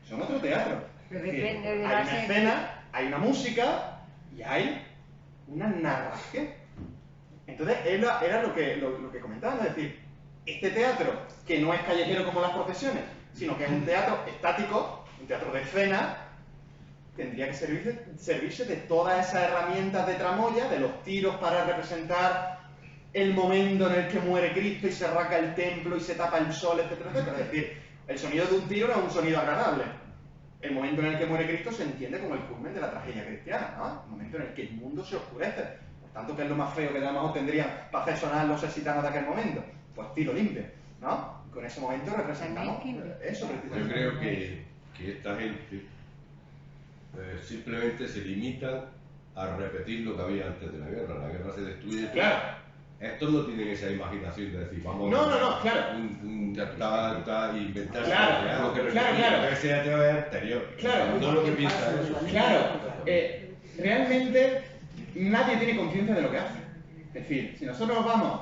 Son otro teatro. Pero depende de hay una escena, hay una música y hay una narración. Entonces era lo que comentaba, ¿no? Es decir, este teatro, que no es callejero como las procesiones, sino que es un teatro estático, un teatro de escena, tendría que servirse de todas esas herramientas de tramoya, de los tiros para representar el momento en el que muere Cristo y se arranca el templo y se tapa el sol, etcétera, etcétera. Es decir, el sonido de un tiro no es un sonido agradable. El momento en el que muere Cristo se entiende como el culmen de la tragedia cristiana, ¿no? El momento en el que el mundo se oscurece. Por tanto, ¿qué es lo más feo que además tendrían para hacer sonar los exitanos de aquel momento? Pues tiro limpio, ¿no? Con ese momento representamos eso precisamente. Yo creo que esta gente simplemente se limitan a repetir lo que había antes de la guerra. La guerra se destruye. Claro. Estos no tienen esa imaginación de decir, vamos No, claro. Inventar Claro, algo que claro. ese teatro es anterior. Claro. No lo que piensa eso. Claro. Realmente nadie tiene conciencia de lo que hace. Es decir, si nosotros vamos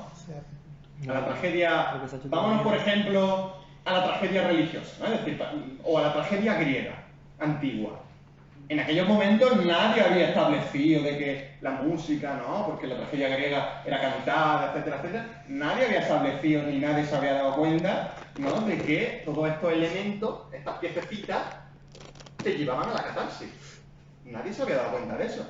a la tragedia, vámonos por ejemplo a la tragedia religiosa, ¿no? Es decir, o a la tragedia griega, antigua. En aquellos momentos nadie había establecido de que la música, ¿no? Porque la tragedia griega era cantada, etcétera, etcétera. Nadie había establecido ni nadie se había dado cuenta, ¿no? De que todos estos elementos, estas piececitas, te llevaban a la catarsis. Nadie se había dado cuenta de eso.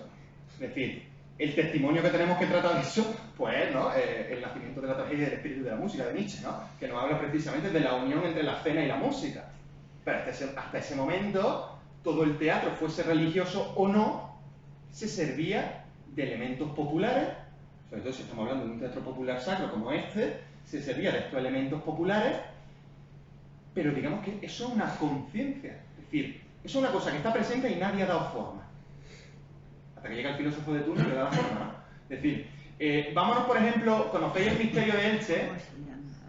Es decir, el testimonio que tenemos que tratar de eso, pues, ¿no? El nacimiento de la tragedia del espíritu de la música, de Nietzsche, ¿no? Que nos habla precisamente de la unión entre la escena y la música. Pero hasta ese momento, todo el teatro, fuese religioso o no, se servía de elementos populares, sobre todo si estamos hablando de un teatro popular sacro como este, se servía de estos elementos populares, pero digamos que eso es una conciencia, es decir, eso es una cosa que está presente y nadie ha dado forma. Hasta que llega el filósofo de turno y le da la forma, ¿no? Es decir, vámonos por ejemplo, ¿conocéis el misterio de Elche?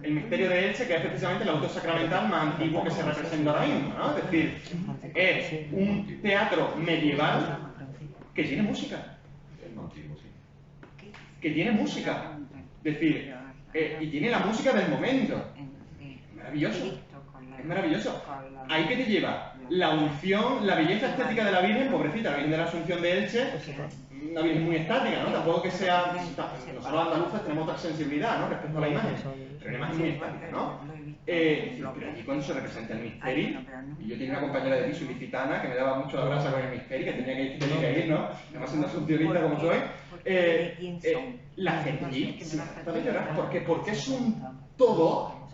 El misterio de Elche, que es precisamente el auto sacramental más antiguo que se representa ahora mismo, ¿no? Es decir, es un teatro medieval que tiene música. Que tiene música. Es decir, y tiene la música del momento. Maravilloso. Es maravilloso. Ahí que te lleva la unción, la belleza estética de la Virgen, pobrecita, la Virgen de la Asunción de Elche, una Virgen muy estática, ¿no? Tampoco que sea... Nosotros andaluces tenemos otra sensibilidad, ¿no? Respecto a la imagen, pero una imagen muy estática, ¿no? Pero allí cuando se representa el misterio, y yo tenía una compañera de piso ilicitana que me daba mucho la brasa con el misterio, que tenía que ir, ¿no? Además siendo asuncionista como soy, la gente allí se trata de llorar, porque es un todo,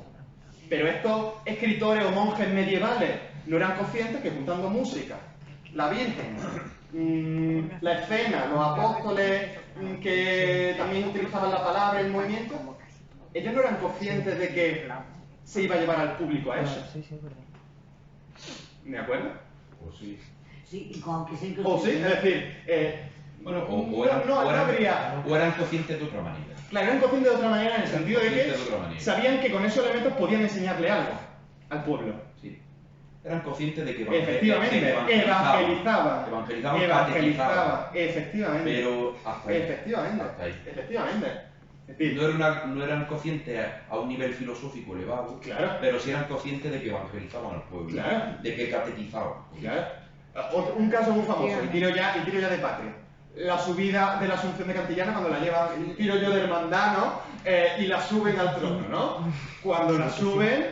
pero estos escritores o monjes medievales no eran conscientes que juntando música, la Virgen, la escena, los apóstoles que también utilizaban la palabra, el movimiento, ellos no eran conscientes de que se iba a llevar al público a eso. ¿De acuerdo? O sí. Sí, y aunque sea O sí, es decir, Bueno, o eran conscientes de otra manera. Claro, eran conscientes de otra manera en el sentido de que Conscientes de otra manera. sabían que con esos elementos podían enseñarle algo al pueblo. Sí. Eran conscientes de que Efectivamente, evangelizaban, catequizaban, efectivamente. pero hasta ahí. Efectivamente, Hasta ahí. efectivamente. Es decir, No eran conscientes a un nivel filosófico elevado, Claro. pero sí eran conscientes de que evangelizaban al pueblo, Claro. de que catequizaban. claro. Un caso muy famoso, y tiro ya de patria. La subida de la Asunción de Cantillana cuando la llevan, tiro yo de hermandad, ¿no? Y la suben al trono, ¿no? Cuando la suben,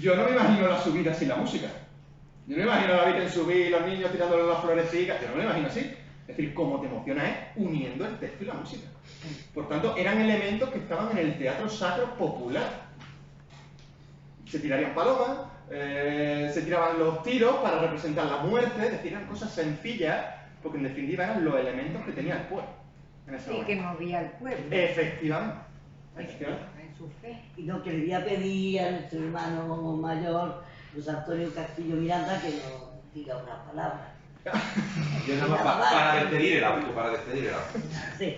yo no me imagino la subida sin la música. Yo no me imagino a la Virgen subir y los niños tirándole las florecicas, yo no me lo imagino así. Es decir, cómo te emociona es uniendo el texto y la música. Por tanto, eran elementos que estaban en el teatro sacro popular. Se tirarían palomas, se tiraban los tiros para representar la muerte, es decir, eran cosas sencillas, porque en definitiva eran los elementos que tenía el pueblo. En ese Sí, momento. que movía al pueblo. Efectivamente. Efectivamente. En su fe. Y no, que le voy a pedir a nuestro hermano mayor, José Antonio Castillo Miranda, que nos diga una palabra. Yo nada más para despedir el acto, Sí.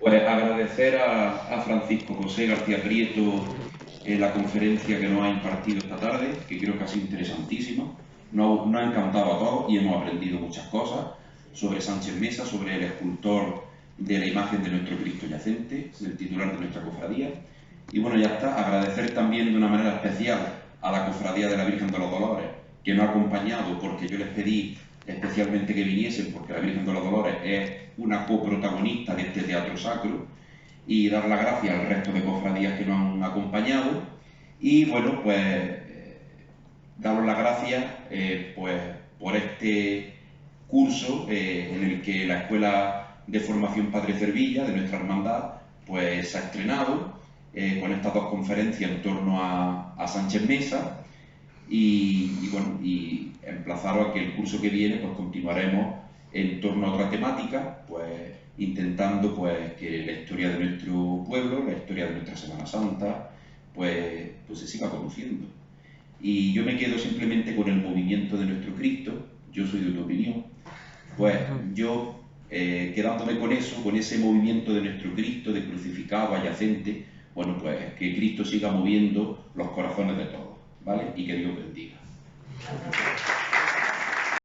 Pues agradecer a Francisco José García Prieto la conferencia que nos ha impartido esta tarde, que creo que ha sido interesantísima. Nos ha encantado a todos y hemos aprendido muchas cosas sobre Sánchez Mesa, sobre el escultor de la imagen de nuestro Cristo yacente, el titular de nuestra cofradía. Y bueno, ya está. Agradecer también de una manera especial a la Cofradía de la Virgen de los Dolores, que nos ha acompañado, porque yo les pedí especialmente que viniesen, porque la Virgen de los Dolores es una coprotagonista de este teatro sacro. y dar las gracias al resto de cofradías que nos han acompañado y bueno, pues daros las gracias pues, por este curso en el que la Escuela de Formación Padre Cervilla de nuestra hermandad pues se ha estrenado con estas dos conferencias en torno a Sánchez Mesa y bueno, y emplazaros a que el curso que viene pues continuaremos en torno a otra temática, pues intentando pues que la historia de nuestro pueblo, la historia de nuestra Semana Santa, pues se siga conociendo. Y yo me quedo simplemente con el movimiento de nuestro Cristo, yo soy de tu opinión, pues yo quedándome con eso, con ese movimiento de nuestro Cristo, de crucificado, adyacente, bueno, pues que Cristo siga moviendo los corazones de todos, ¿vale? Y que Dios bendiga.